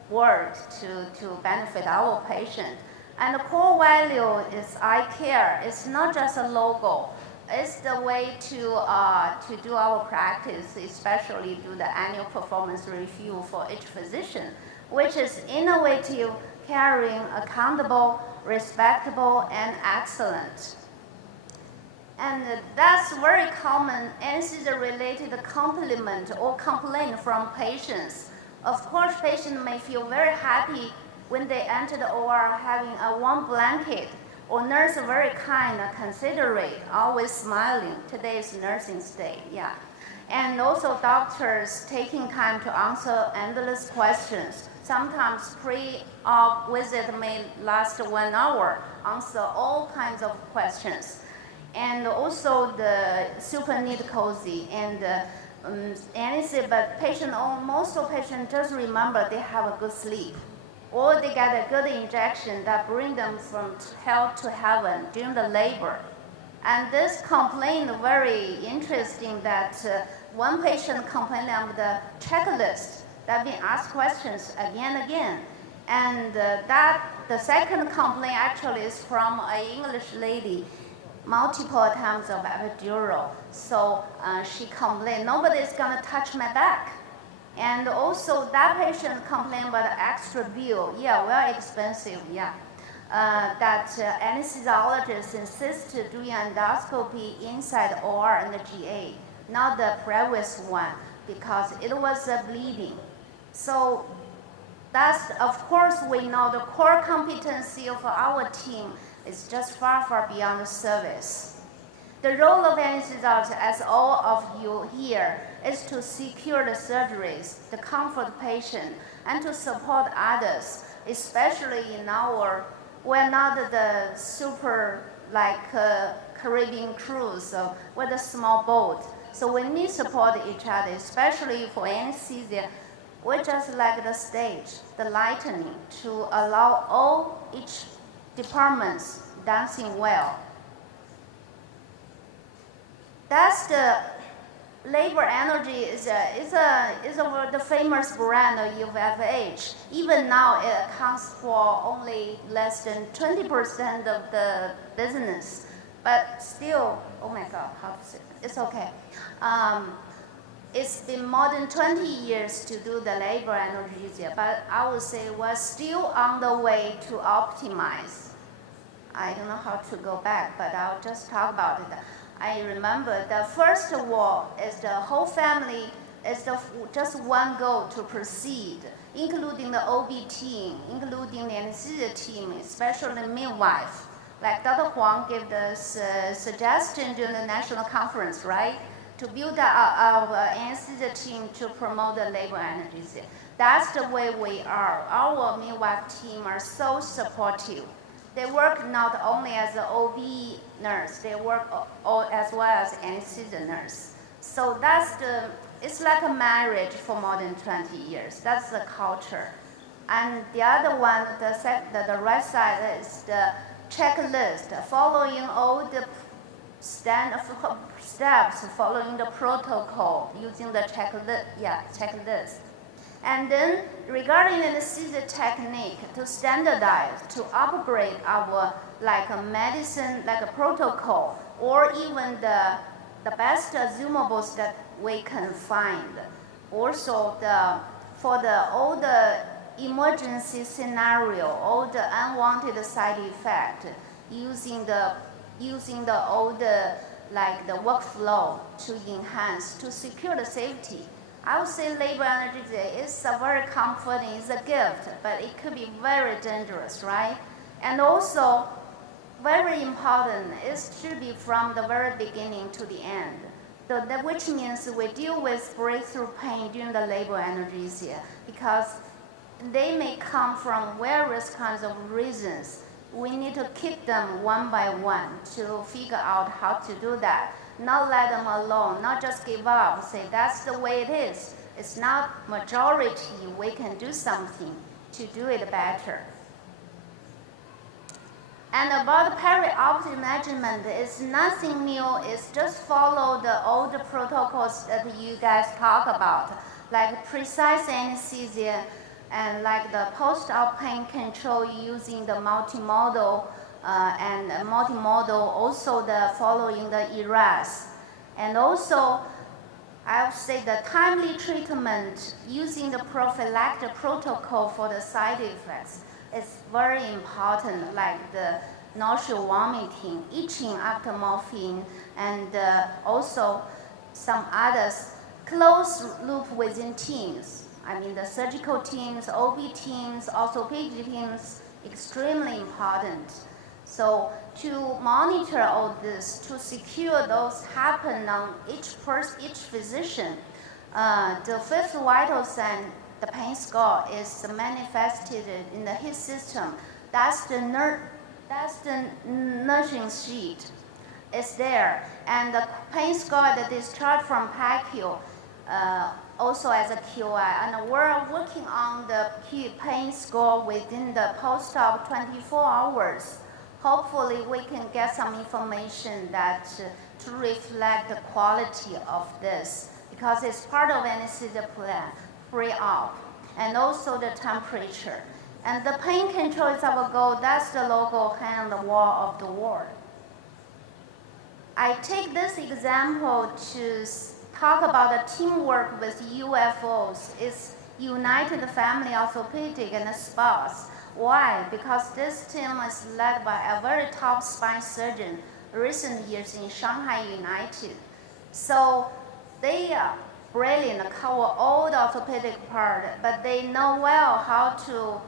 work to benefit our patient. And the core value is eye care. It's not just a logo. It's the way to do our practice, especially do the annual performance review for each physician, which is innovative, caring, accountable, respectable, and excellent. And that's very common anesthesia-related compliment or complaint from patients. Of course, patients may feel very happy when they enter the OR having a warm blanket, or nurse very kind, considerate, always smiling. Today is nursing day, yeah. And also doctors taking time to answer endless questions. Sometimes pre-op visit may last 1 hour, answer all kinds of questions. And also the super neat cozy and anesthesia, but most of patients just remember they have a good sleep, or they get a good injection that bring them from hell to heaven during the labor. And this complaint very interesting that one patient complained of the checklist that being asked questions again and again. And the second complaint actually is from an English lady, multiple attempts of epidural. So she complained, nobody's gonna touch my back. And also that patient complained about the extra bill. Yeah, very expensive, yeah. That anesthesiologists insist to doing endoscopy inside OR and the GA, not the previous one, because it was bleeding. So that's, of course, we know the core competency of our team is just far, far beyond the service. The role of anesthesiologist, as all of you here, is to secure the surgeries, to comfort patient, and to support others, especially in we're not the super Caribbean cruise, so we're the small boat. So we need support each other, especially for anesthesia. We're just like the stage, the lightning, to allow each departments dancing well. that's the labor energy is the famous brand of UFH. Even now, it accounts for only less than 20% of the business. But still, oh my God, how to say it? It's okay. It's been more than 20 years to do the labor analgesia, but I would say we're still on the way to optimize. I don't know how to go back, but I'll just talk about it. I remember the first wall is the whole family is just one goal to proceed, including the OB team, including the anesthesia team, especially the midwife. Like Dr. Huang gave the suggestion during the national conference, right? To build our anesthesia team to promote the labor analgesia. That's the way we are. Our midwife team are so supportive. They work not only as an OB nurse, they work as well as anesthesia nurse. So it's like a marriage for more than 20 years. That's the culture. And the other one, the right side is the checklist, following all the steps, following the protocol, using the checklist. And then regarding the anesthesia technique, to standardize, to upgrade our like a medicine, like a protocol, or even the best consumables that we can find. Also for all the emergency scenario, all the unwanted side effect, using all the like the workflow to enhance, to secure the safety. I would say labor analgesia is a very comforting, it's a gift, but it could be very dangerous, right? And also, very important, it should be from the very beginning to the end. Which means we deal with breakthrough pain during the labor analgesia because they may come from various kinds of reasons. We need to keep them one by one to figure out how to do that. Not let them alone, not just give up, say that's the way it is. It's not majority, we can do something to do it better. And about the perioperative management, it's nothing new, it's just follow all the protocols that you guys talk about, like precise anesthesia and like the post-op pain control using the multimodal also the following the ERAS. And also, I would say the timely treatment using the prophylactic protocol for the side effects is very important, like the nausea, vomiting, itching after morphine, and also some others. Close loop within teams. I mean the surgical teams, OB teams, orthopedic teams, extremely important. So to monitor all this, to secure those happen on each physician, the fifth vital sign, the pain score, is manifested in the HIT system. That's the nursing sheet. It's there. And the pain score that is discharged from PACU also as a QI. And we're working on the pain score within the post-op 24 hours. Hopefully we can get some information that to reflect the quality of this because it's part of anesthesia plan, pre-op, and also the temperature. And the pain control is our goal. That's the logo hanging on the wall of the ward. I take this example to talk about the teamwork with UFOs. It's United Family Orthopedic and Spouse. Why? Because this team is led by a very top spine surgeon recent years in Shanghai United. So they are brilliant, cover all the orthopedic part, but they know well how to,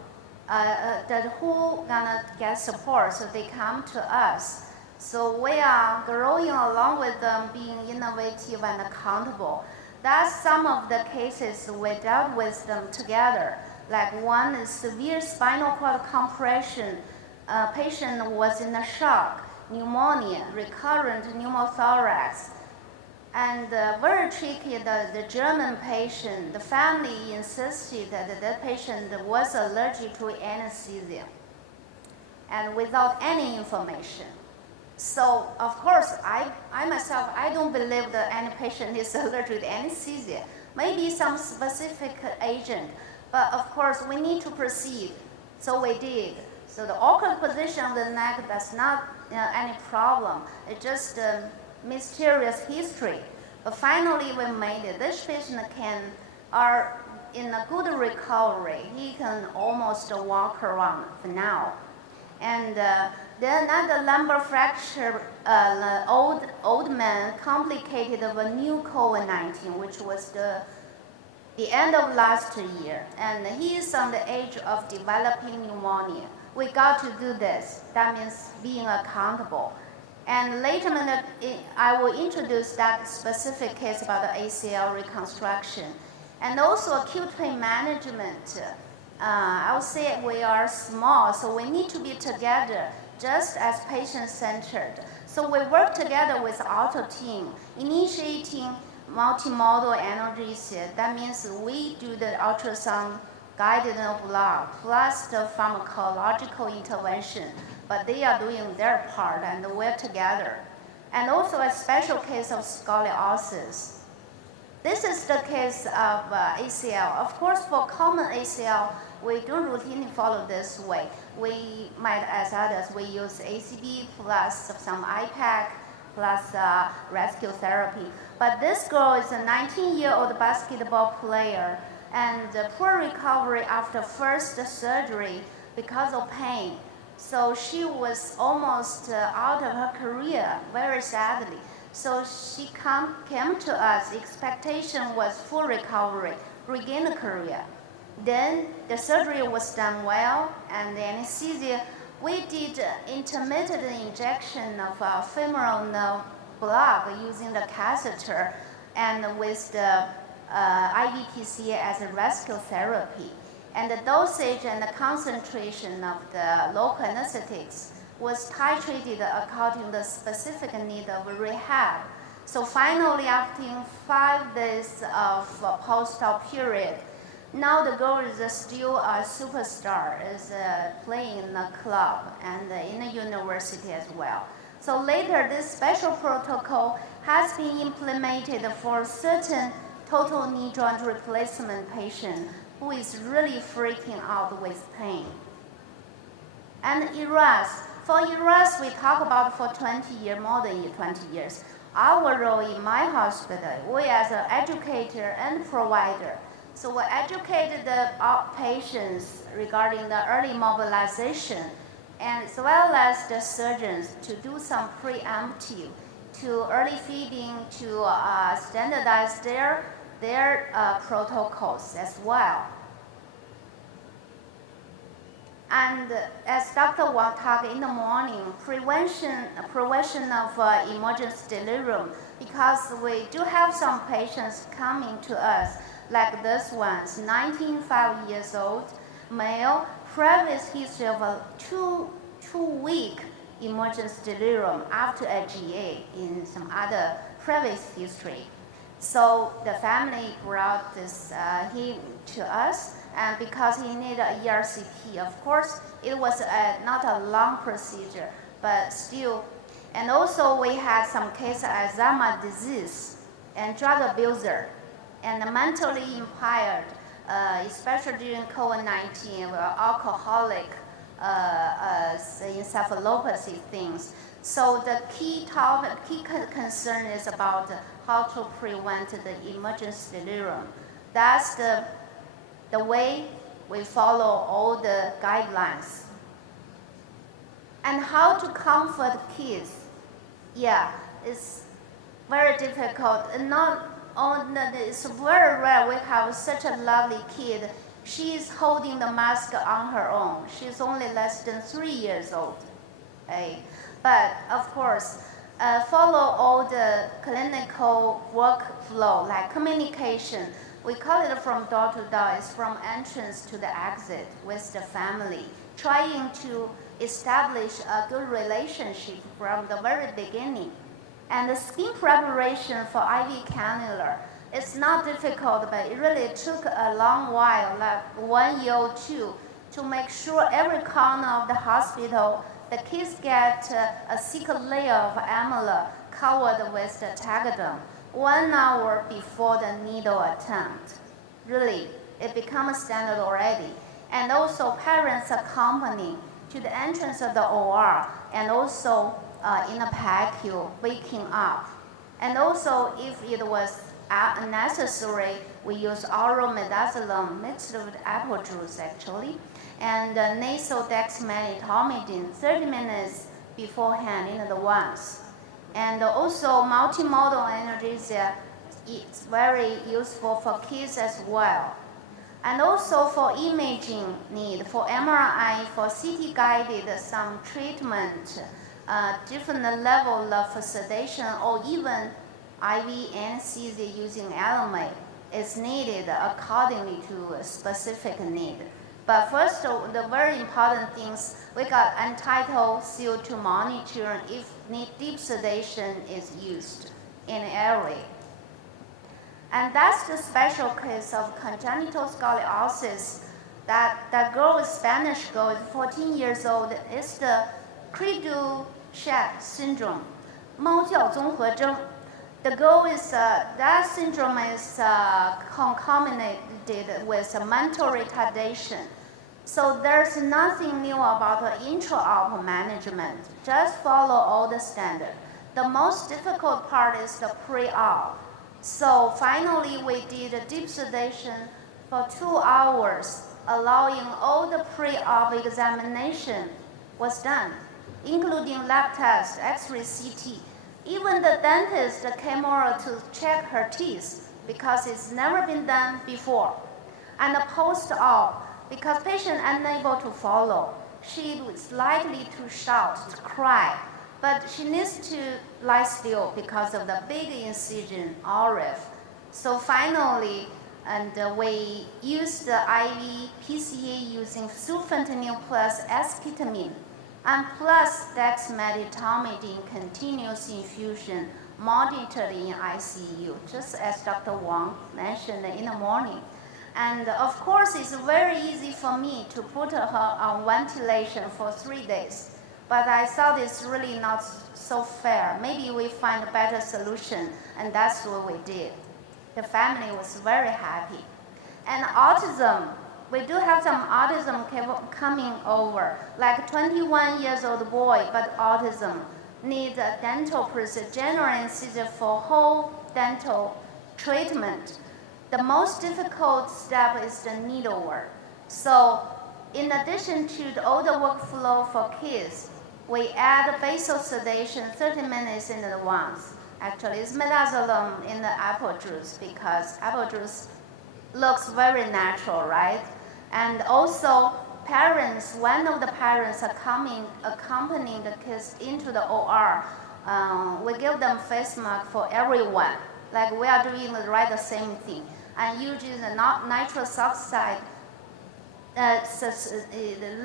who gonna get support, so they come to us. So we are growing along with them, being innovative and accountable. That's some of the cases we dealt with them together. Like one is severe spinal cord compression. Patient was in a shock, pneumonia, recurrent pneumothorax. And very tricky, the German patient, the family insisted that the patient was allergic to anesthesia and without any information. So of course, I myself, I don't believe that any patient is allergic to anesthesia. Maybe some specific agent, but of course we need to proceed. So we did. So the awkward position of the neck, that's not any problem. It's just a mysterious history. But finally we made it. This patient are in a good recovery. He can almost walk around for now. And then another lumbar fracture, old man complicated of a new COVID-19, which was the end of last year. And he is on the edge of developing pneumonia. We got to do this. That means being accountable. And later I will introduce that specific case about the ACL reconstruction. And also acute pain management. I would say we are small, so we need to be together, just as patient-centered. So we work together with auto team, initiating multimodal analgesia. That means we do the ultrasound guided blood plus the pharmacological intervention, but they are doing their part and we're together. And also a special case of scoliosis. This is the case of ACL. Of course, for common ACL, we don't routinely follow this way. We might, as others, we use ACB plus some IPAC plus rescue therapy. But this girl is a 19-year-old basketball player and poor recovery after first surgery because of pain. So she was almost out of her career, very sadly. So she came to us, expectation was full recovery, regain the career. Then the surgery was done well, and the anesthesia, we did intermittent injection of femoral nerve block using the catheter and with the IVPCA as a rescue therapy. And the dosage and the concentration of the local anesthetics was titrated according to the specific need of rehab. So finally, after 5 days of post-op period, now the girl is still a superstar, is playing in a club and in a university as well. So later, this special protocol has been implemented for certain total knee joint replacement patient who is really freaking out with pain. And ERAS. For ERAS, we talk about for 20 years, more than 20 years. Our role in my hospital, we as an educator and provider, so we educated the patients regarding the early mobilization, and as well as the surgeons to do some preemptive, to early feeding, to standardize their protocols as well. And as Dr. Wang talked in the morning, prevention of emergency delirium, because we do have some patients coming to us, like this one, 95 years old, male, previous history of a two-week emergency delirium after a GA in some other previous history. So the family brought this him to us, and because he needed a ERCP, of course, it was not a long procedure, but still. And also we had some case of Alzheimer's disease and drug abuser and mentally impaired, especially during COVID-19, alcoholic encephalopathy things. So the key concern is about how to prevent the emergency delirium. That's the way we follow all the guidelines. And how to comfort kids. Yeah, it's very difficult. And it's very rare we have such a lovely kid. She's holding the mask on her own. She's only less than 3 years old. Okay? But of course, follow all the clinical workflow, like communication. We call it from door to door. It's from entrance to the exit with the family, trying to establish a good relationship from the very beginning. And the skin preparation for IV cannula, it's not difficult, but it really took a long while, like 1 year or two, to make sure every corner of the hospital the kids get a thick layer of amyloid covered with the tegaderm 1 hour before the needle attempt. Really, it becomes standard already. And also parents accompany to the entrance of the OR and also in a PICU waking up. And also if it was necessary, we use oral midazolam mixed with apple juice actually, and nasal dexmedetomidine 30 minutes beforehand in advance. And also multimodal analgesia is very useful for kids as well. And also for imaging need, for MRI, for CT guided some treatment, different level of sedation or even IV anesthesia using Elamate is needed accordingly to a specific need. But first, the very important things, we got untitled CO2 monitor if deep sedation is used in the airway. And that's the special case of congenital scoliosis. That girl is Spanish girl, 14 years old, is the Cri-du-Chat syndrome, 猫叫综合征. The goal is that syndrome is concomitant with mental retardation. So there's nothing new about the intra-op management. Just follow all the standard. The most difficult part is the pre-op. So finally, we did a deep sedation for 2 hours, allowing all the pre-op examination was done, including lab test, X-ray, CT. Even the dentist came over to check her teeth because it's never been done before. And the post-op, because patient unable to follow, she was likely to shout, to cry, but she needs to lie still because of the big incision, RF. So finally, and we used the IV PCA using sulfentanyl plus esketamine, and plus dexmedetomidine continuous infusion monitored in ICU, just as Dr. Wang mentioned in the morning. And of course, it's very easy for me to put her on ventilation for 3 days. But I thought it's really not so fair. Maybe we find a better solution, and that's what we did. The family was very happy. And autism, we do have some autism coming over, like 21 years old boy, but autism needs a dental procedure, general anesthesia for whole dental treatment. The most difficult step is the needlework. So in addition to all the workflow for kids, we add basal sedation 30 minutes in advance. Actually, it's midazolam in the apple juice because apple juice looks very natural, right? And also, parents, one of the parents are accompanying the kids into the OR. We give them face mask for everyone. Like we are doing the same thing. And using the nitrous oxide,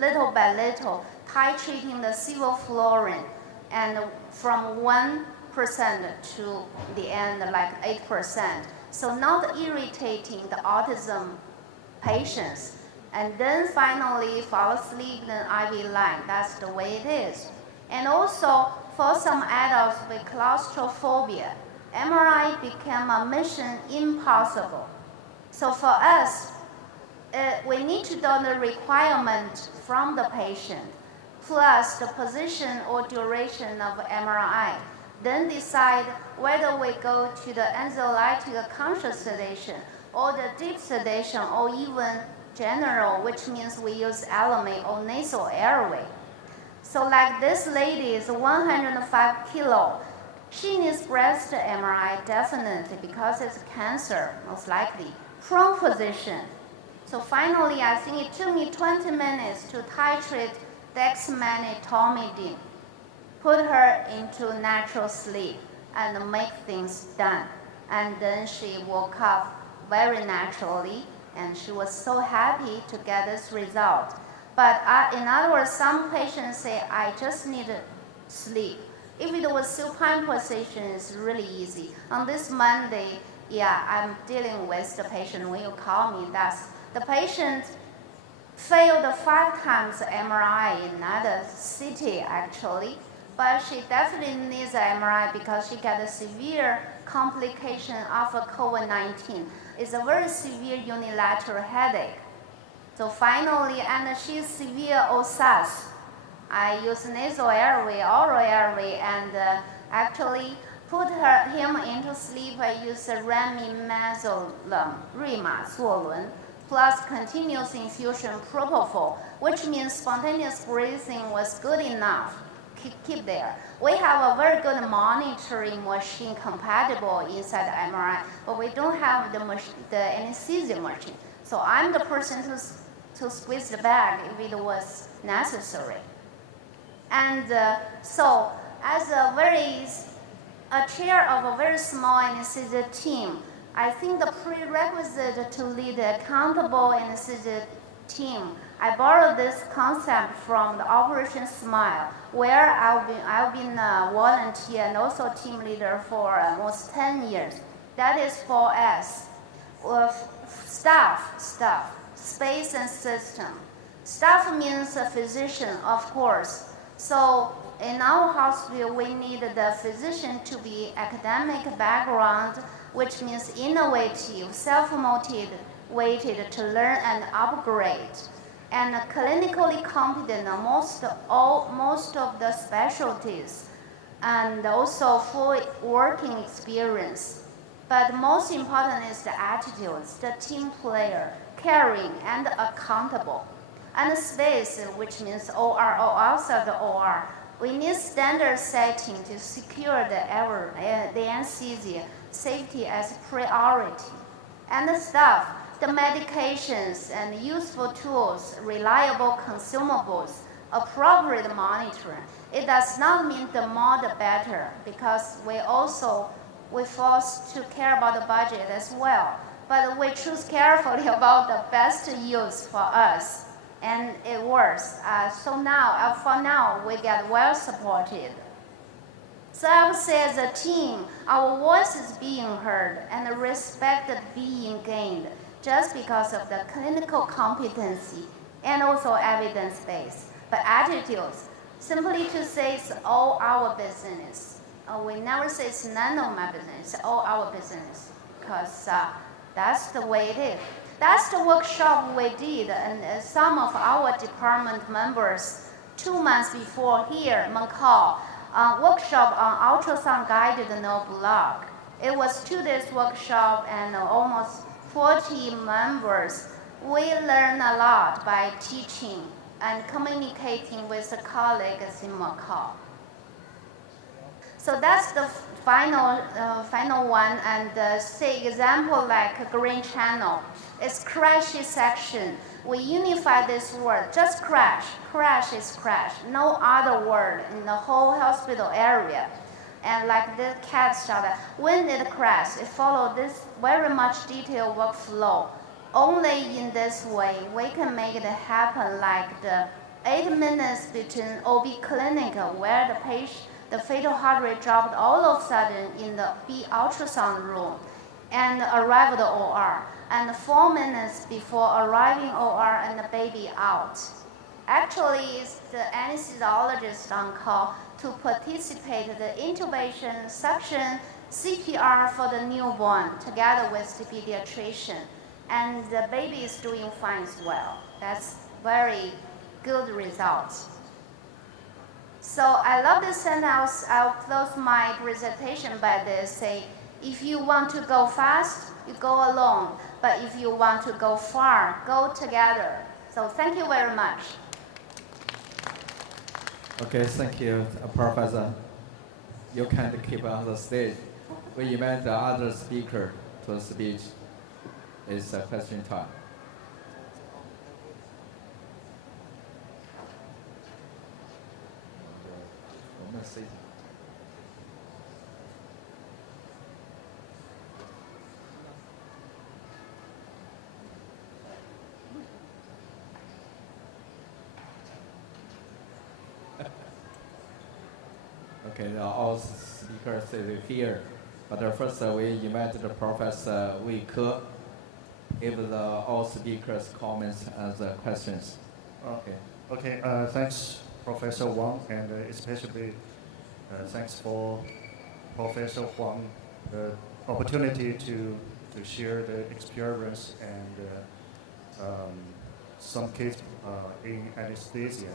little by little, titrating the sevoflurane, and from 1% to the end, like 8%. So not irritating the autism patients. And then finally fall asleep in an IV line. That's the way it is. And also for some adults with claustrophobia, MRI became a mission impossible. So for us, we need to know the requirement from the patient, plus the position or duration of MRI. Then decide whether we go to the anxiolytic conscious sedation or the deep sedation or even general, which means we use Elamate or nasal airway. So like this lady is 105 kilo. She needs breast MRI definitely because it's cancer, most likely. Prone position. So finally, I think it took me 20 minutes to titrate dexmedetomidine, put her into natural sleep, and make things done. And then she woke up very naturally, and she was so happy to get this result. But in other words, some patients say, I just need to sleep. If it was supine position, it's really easy. On this Monday, yeah, I'm dealing with the patient. When you call me, that's the patient failed 5 times MRI in another city actually, but she definitely needs an MRI because she got a severe complication of COVID-19. It's a very severe unilateral headache. So finally, and she's severe OSAS. I use nasal airway, oral airway, and actually put him into sleep. I use rimazolone plus continuous infusion propofol, which means spontaneous breathing was good enough. Keep there. We have a very good monitoring machine compatible inside the MRI, but we don't have the anesthesia machine. So I'm the person to squeeze the bag if it was necessary. And so, as a chair of a very small anesthesia team, I think the prerequisite to lead an accountable anesthesia team, I borrowed this concept from the Operation Smile, where I've been a volunteer and also team leader for almost 10 years. That is 4S. Staff, space and system. Staff means a physician, of course. So in our hospital, we need the physician to be academic background, which means innovative, self-motivated to learn and upgrade, and clinically competent in most of the specialties, and also full working experience. But most important is the attitudes, the team player, caring and accountable. And space, which means OR or outside the OR. We need standard setting to secure the anesthesia safety as priority. And the staff, the medications and useful tools, reliable consumables, appropriate monitoring. It does not mean the more the better, because we forced to care about the budget as well. But we choose carefully about the best use for us. And it works. So now, for now, we get well supported. So I would say as a team, our voice is being heard and respect being gained just because of the clinical competency and also evidence base. But attitudes, simply to say it's all our business. We never say it's none of my business, it's all our business, because that's the way it is. That's the workshop we did, and some of our department members, 2 months before here, Macau, workshop on ultrasound guided no block. It was 2 days workshop and almost 40 members. We learned a lot by teaching and communicating with the colleagues in Macau. So that's the final one, and say example like green channel. It's crash section. We unify this word, just crash. Crash is crash, no other word in the whole hospital area. And like the cat started, when it crashed, it followed this very much detailed workflow. Only in this way, we can make it happen like the 8 minutes between OB clinic where the fatal heart rate dropped all of a sudden in the B ultrasound room and arrived at the OR, and 4 minutes before arriving OR and the baby out. Actually, it's the anesthesiologist on call to participate in the intubation, suction, CPR for the newborn together with the pediatrician. And the baby is doing fine as well. That's very good results. So I love this sentence. I'll close my presentation by this. Say, if you want to go fast, you go alone. But if you want to go far, go together. So thank you very much. Okay, thank you, Professor. You can keep on the stage. We invite the other speaker to speak. It's a question time. Okay, all speakers are here, but first we invite the Professor Wei Ke. give all speakers comments and questions. Okay. Thanks, Professor Wang, and especially thanks for Professor Huang the opportunity to share the experience and some case in anesthesia.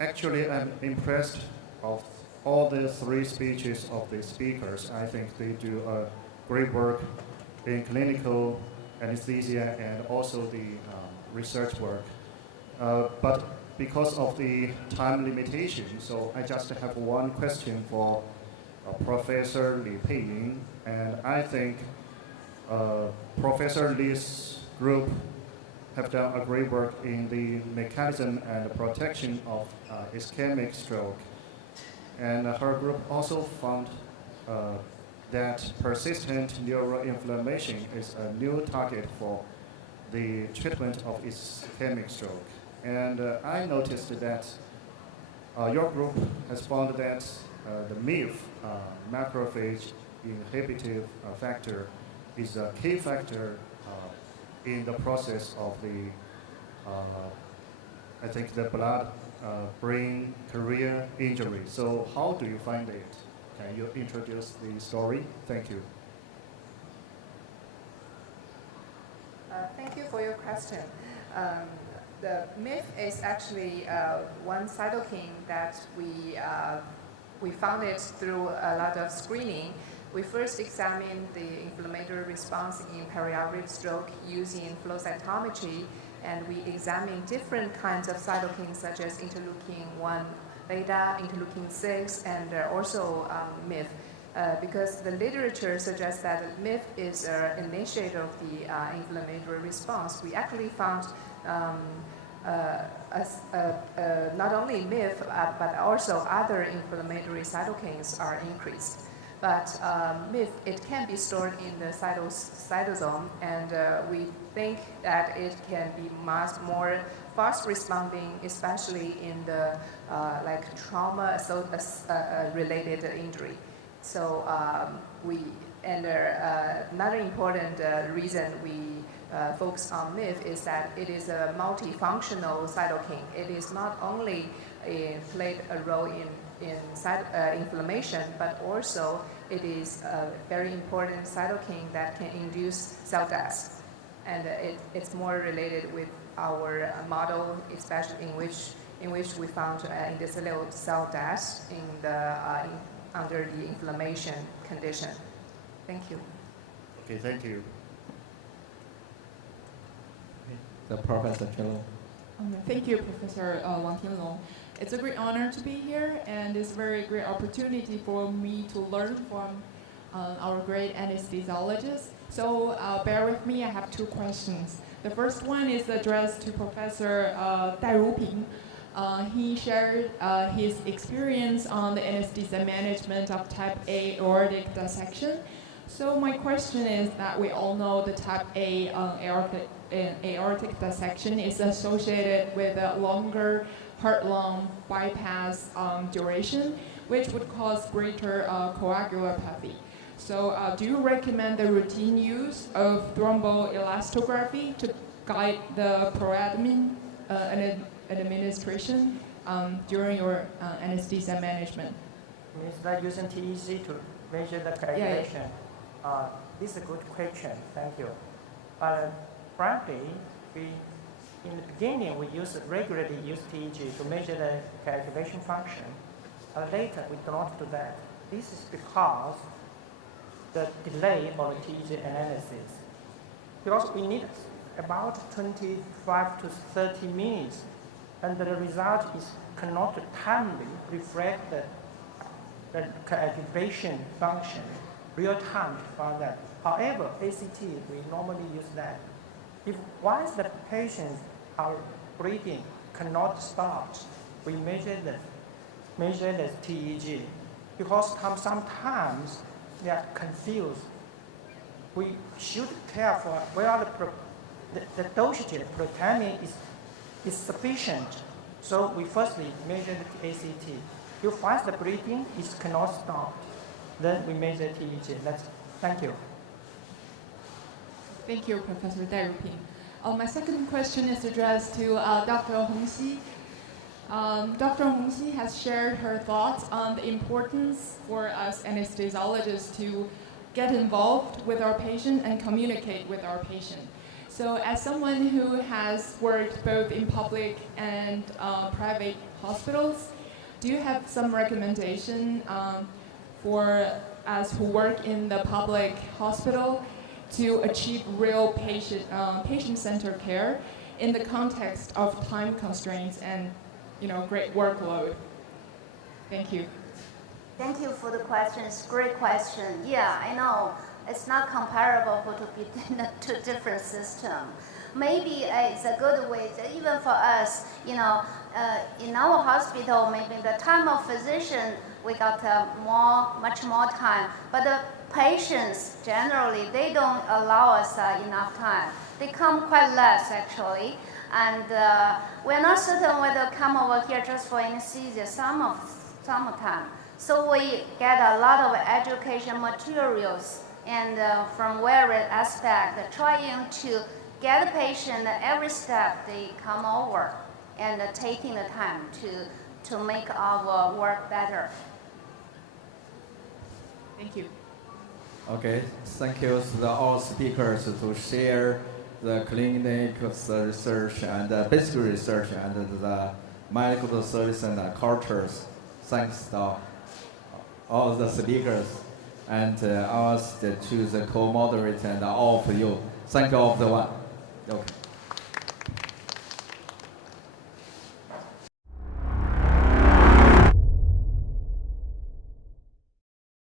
Actually, I'm impressed of all the three speeches of the speakers. I think they do a great work in clinical anesthesia and also the research work. But because of the time limitation, so I just have one question for Professor Li Peiying, and I think Professor Li's group have done a great work in the mechanism and protection of ischemic stroke. And her group also found that persistent neuroinflammation is a new target for the treatment of ischemic stroke. And I noticed that your group has found that the MIF, macrophage inhibitive factor, is a key factor in the process of the, I think, the blood-brain carrier injury. So how do you find it? Can you introduce the story? Thank you. Thank you for your question. The MIF is actually one cytokine that we found it through a lot of screening. We first examined the inflammatory response in perioperative stroke using flow cytometry, and we examined different kinds of cytokines such as interleukin-1 beta, interleukin-6, and also MIF. Because the literature suggests that MIF is an initiator of the inflammatory response, we actually found not only MIF, but also other inflammatory cytokines are increased. But MIF, it can be stored in the cytosome, and we think that it can be much more fast responding, especially in the like trauma related injury. So another important reason we focus on MIF is that it is a multifunctional cytokine. It is not only played a role in inflammation, but also it is a very important cytokine that can induce cell death. And it's more related with our model, especially in which we found endothelial cell death under the inflammation condition. Thank you. Okay, thank you. The Professor Qianlong. Thank you, Professor Wang Tianlong. It's a great honor to be here, and it's a very great opportunity for me to learn from our great anesthesiologist. So bear with me, I have two questions. The first one is addressed to Professor Ruping. He shared his experience on the anesthesia management of type A aortic dissection. So my question is that we all know the type A aortic dissection is associated with a longer heart-lung bypass duration, which would cause greater coagulopathy. So do you recommend the routine use of thromboelastography to guide the proadmin administration during your anesthesia management? Means that using TEG to measure the coagulation. This is a good question. Thank you. Frankly, in the beginning we regularly use TEG to measure the coagulation function. Later we do not do that. This is because the delay of the TEG analysis. Because we need about 25 to 30 minutes, and the result cannot timely reflect the coagulation function real time for that. However, ACT, we normally use that. If once the patients are breathing cannot stop, we measure the TEG. Because sometimes they are confused. We should care for whether the dosage of protamine is sufficient. So we firstly measure the ACT. If once the breathing cannot stop, then we measure TEG. Thank you. Thank you, Professor Ruping. My second question is addressed to Dr. Hongxi. Dr. Hongxi has shared her thoughts on the importance for us anesthesiologists to get involved with our patient and communicate with our patient. So as someone who has worked both in public and private hospitals, do you have some recommendation for us who work in the public hospital to achieve real patient-centered care in the context of time constraints and great workload? Thank you. Thank you for the question. It's a great question. Yeah, I know it's not comparable between the two different systems. Maybe it's a good way, even for us, in our hospital, maybe the time of physician, we got much more time. But the patients, generally, they don't allow us enough time. They come quite less, actually. And we're not certain whether come over here just for anesthesia summertime. So we get a lot of education materials and from various aspects, trying to get the patient every step they come over and taking the time to make our work better. Thank you. Okay, thank you to all speakers to share the clinical research and basic research and the medical service and cultures. Thanks to all the speakers and us to the co-moderator and all of you. Thank you all of the one. Okay.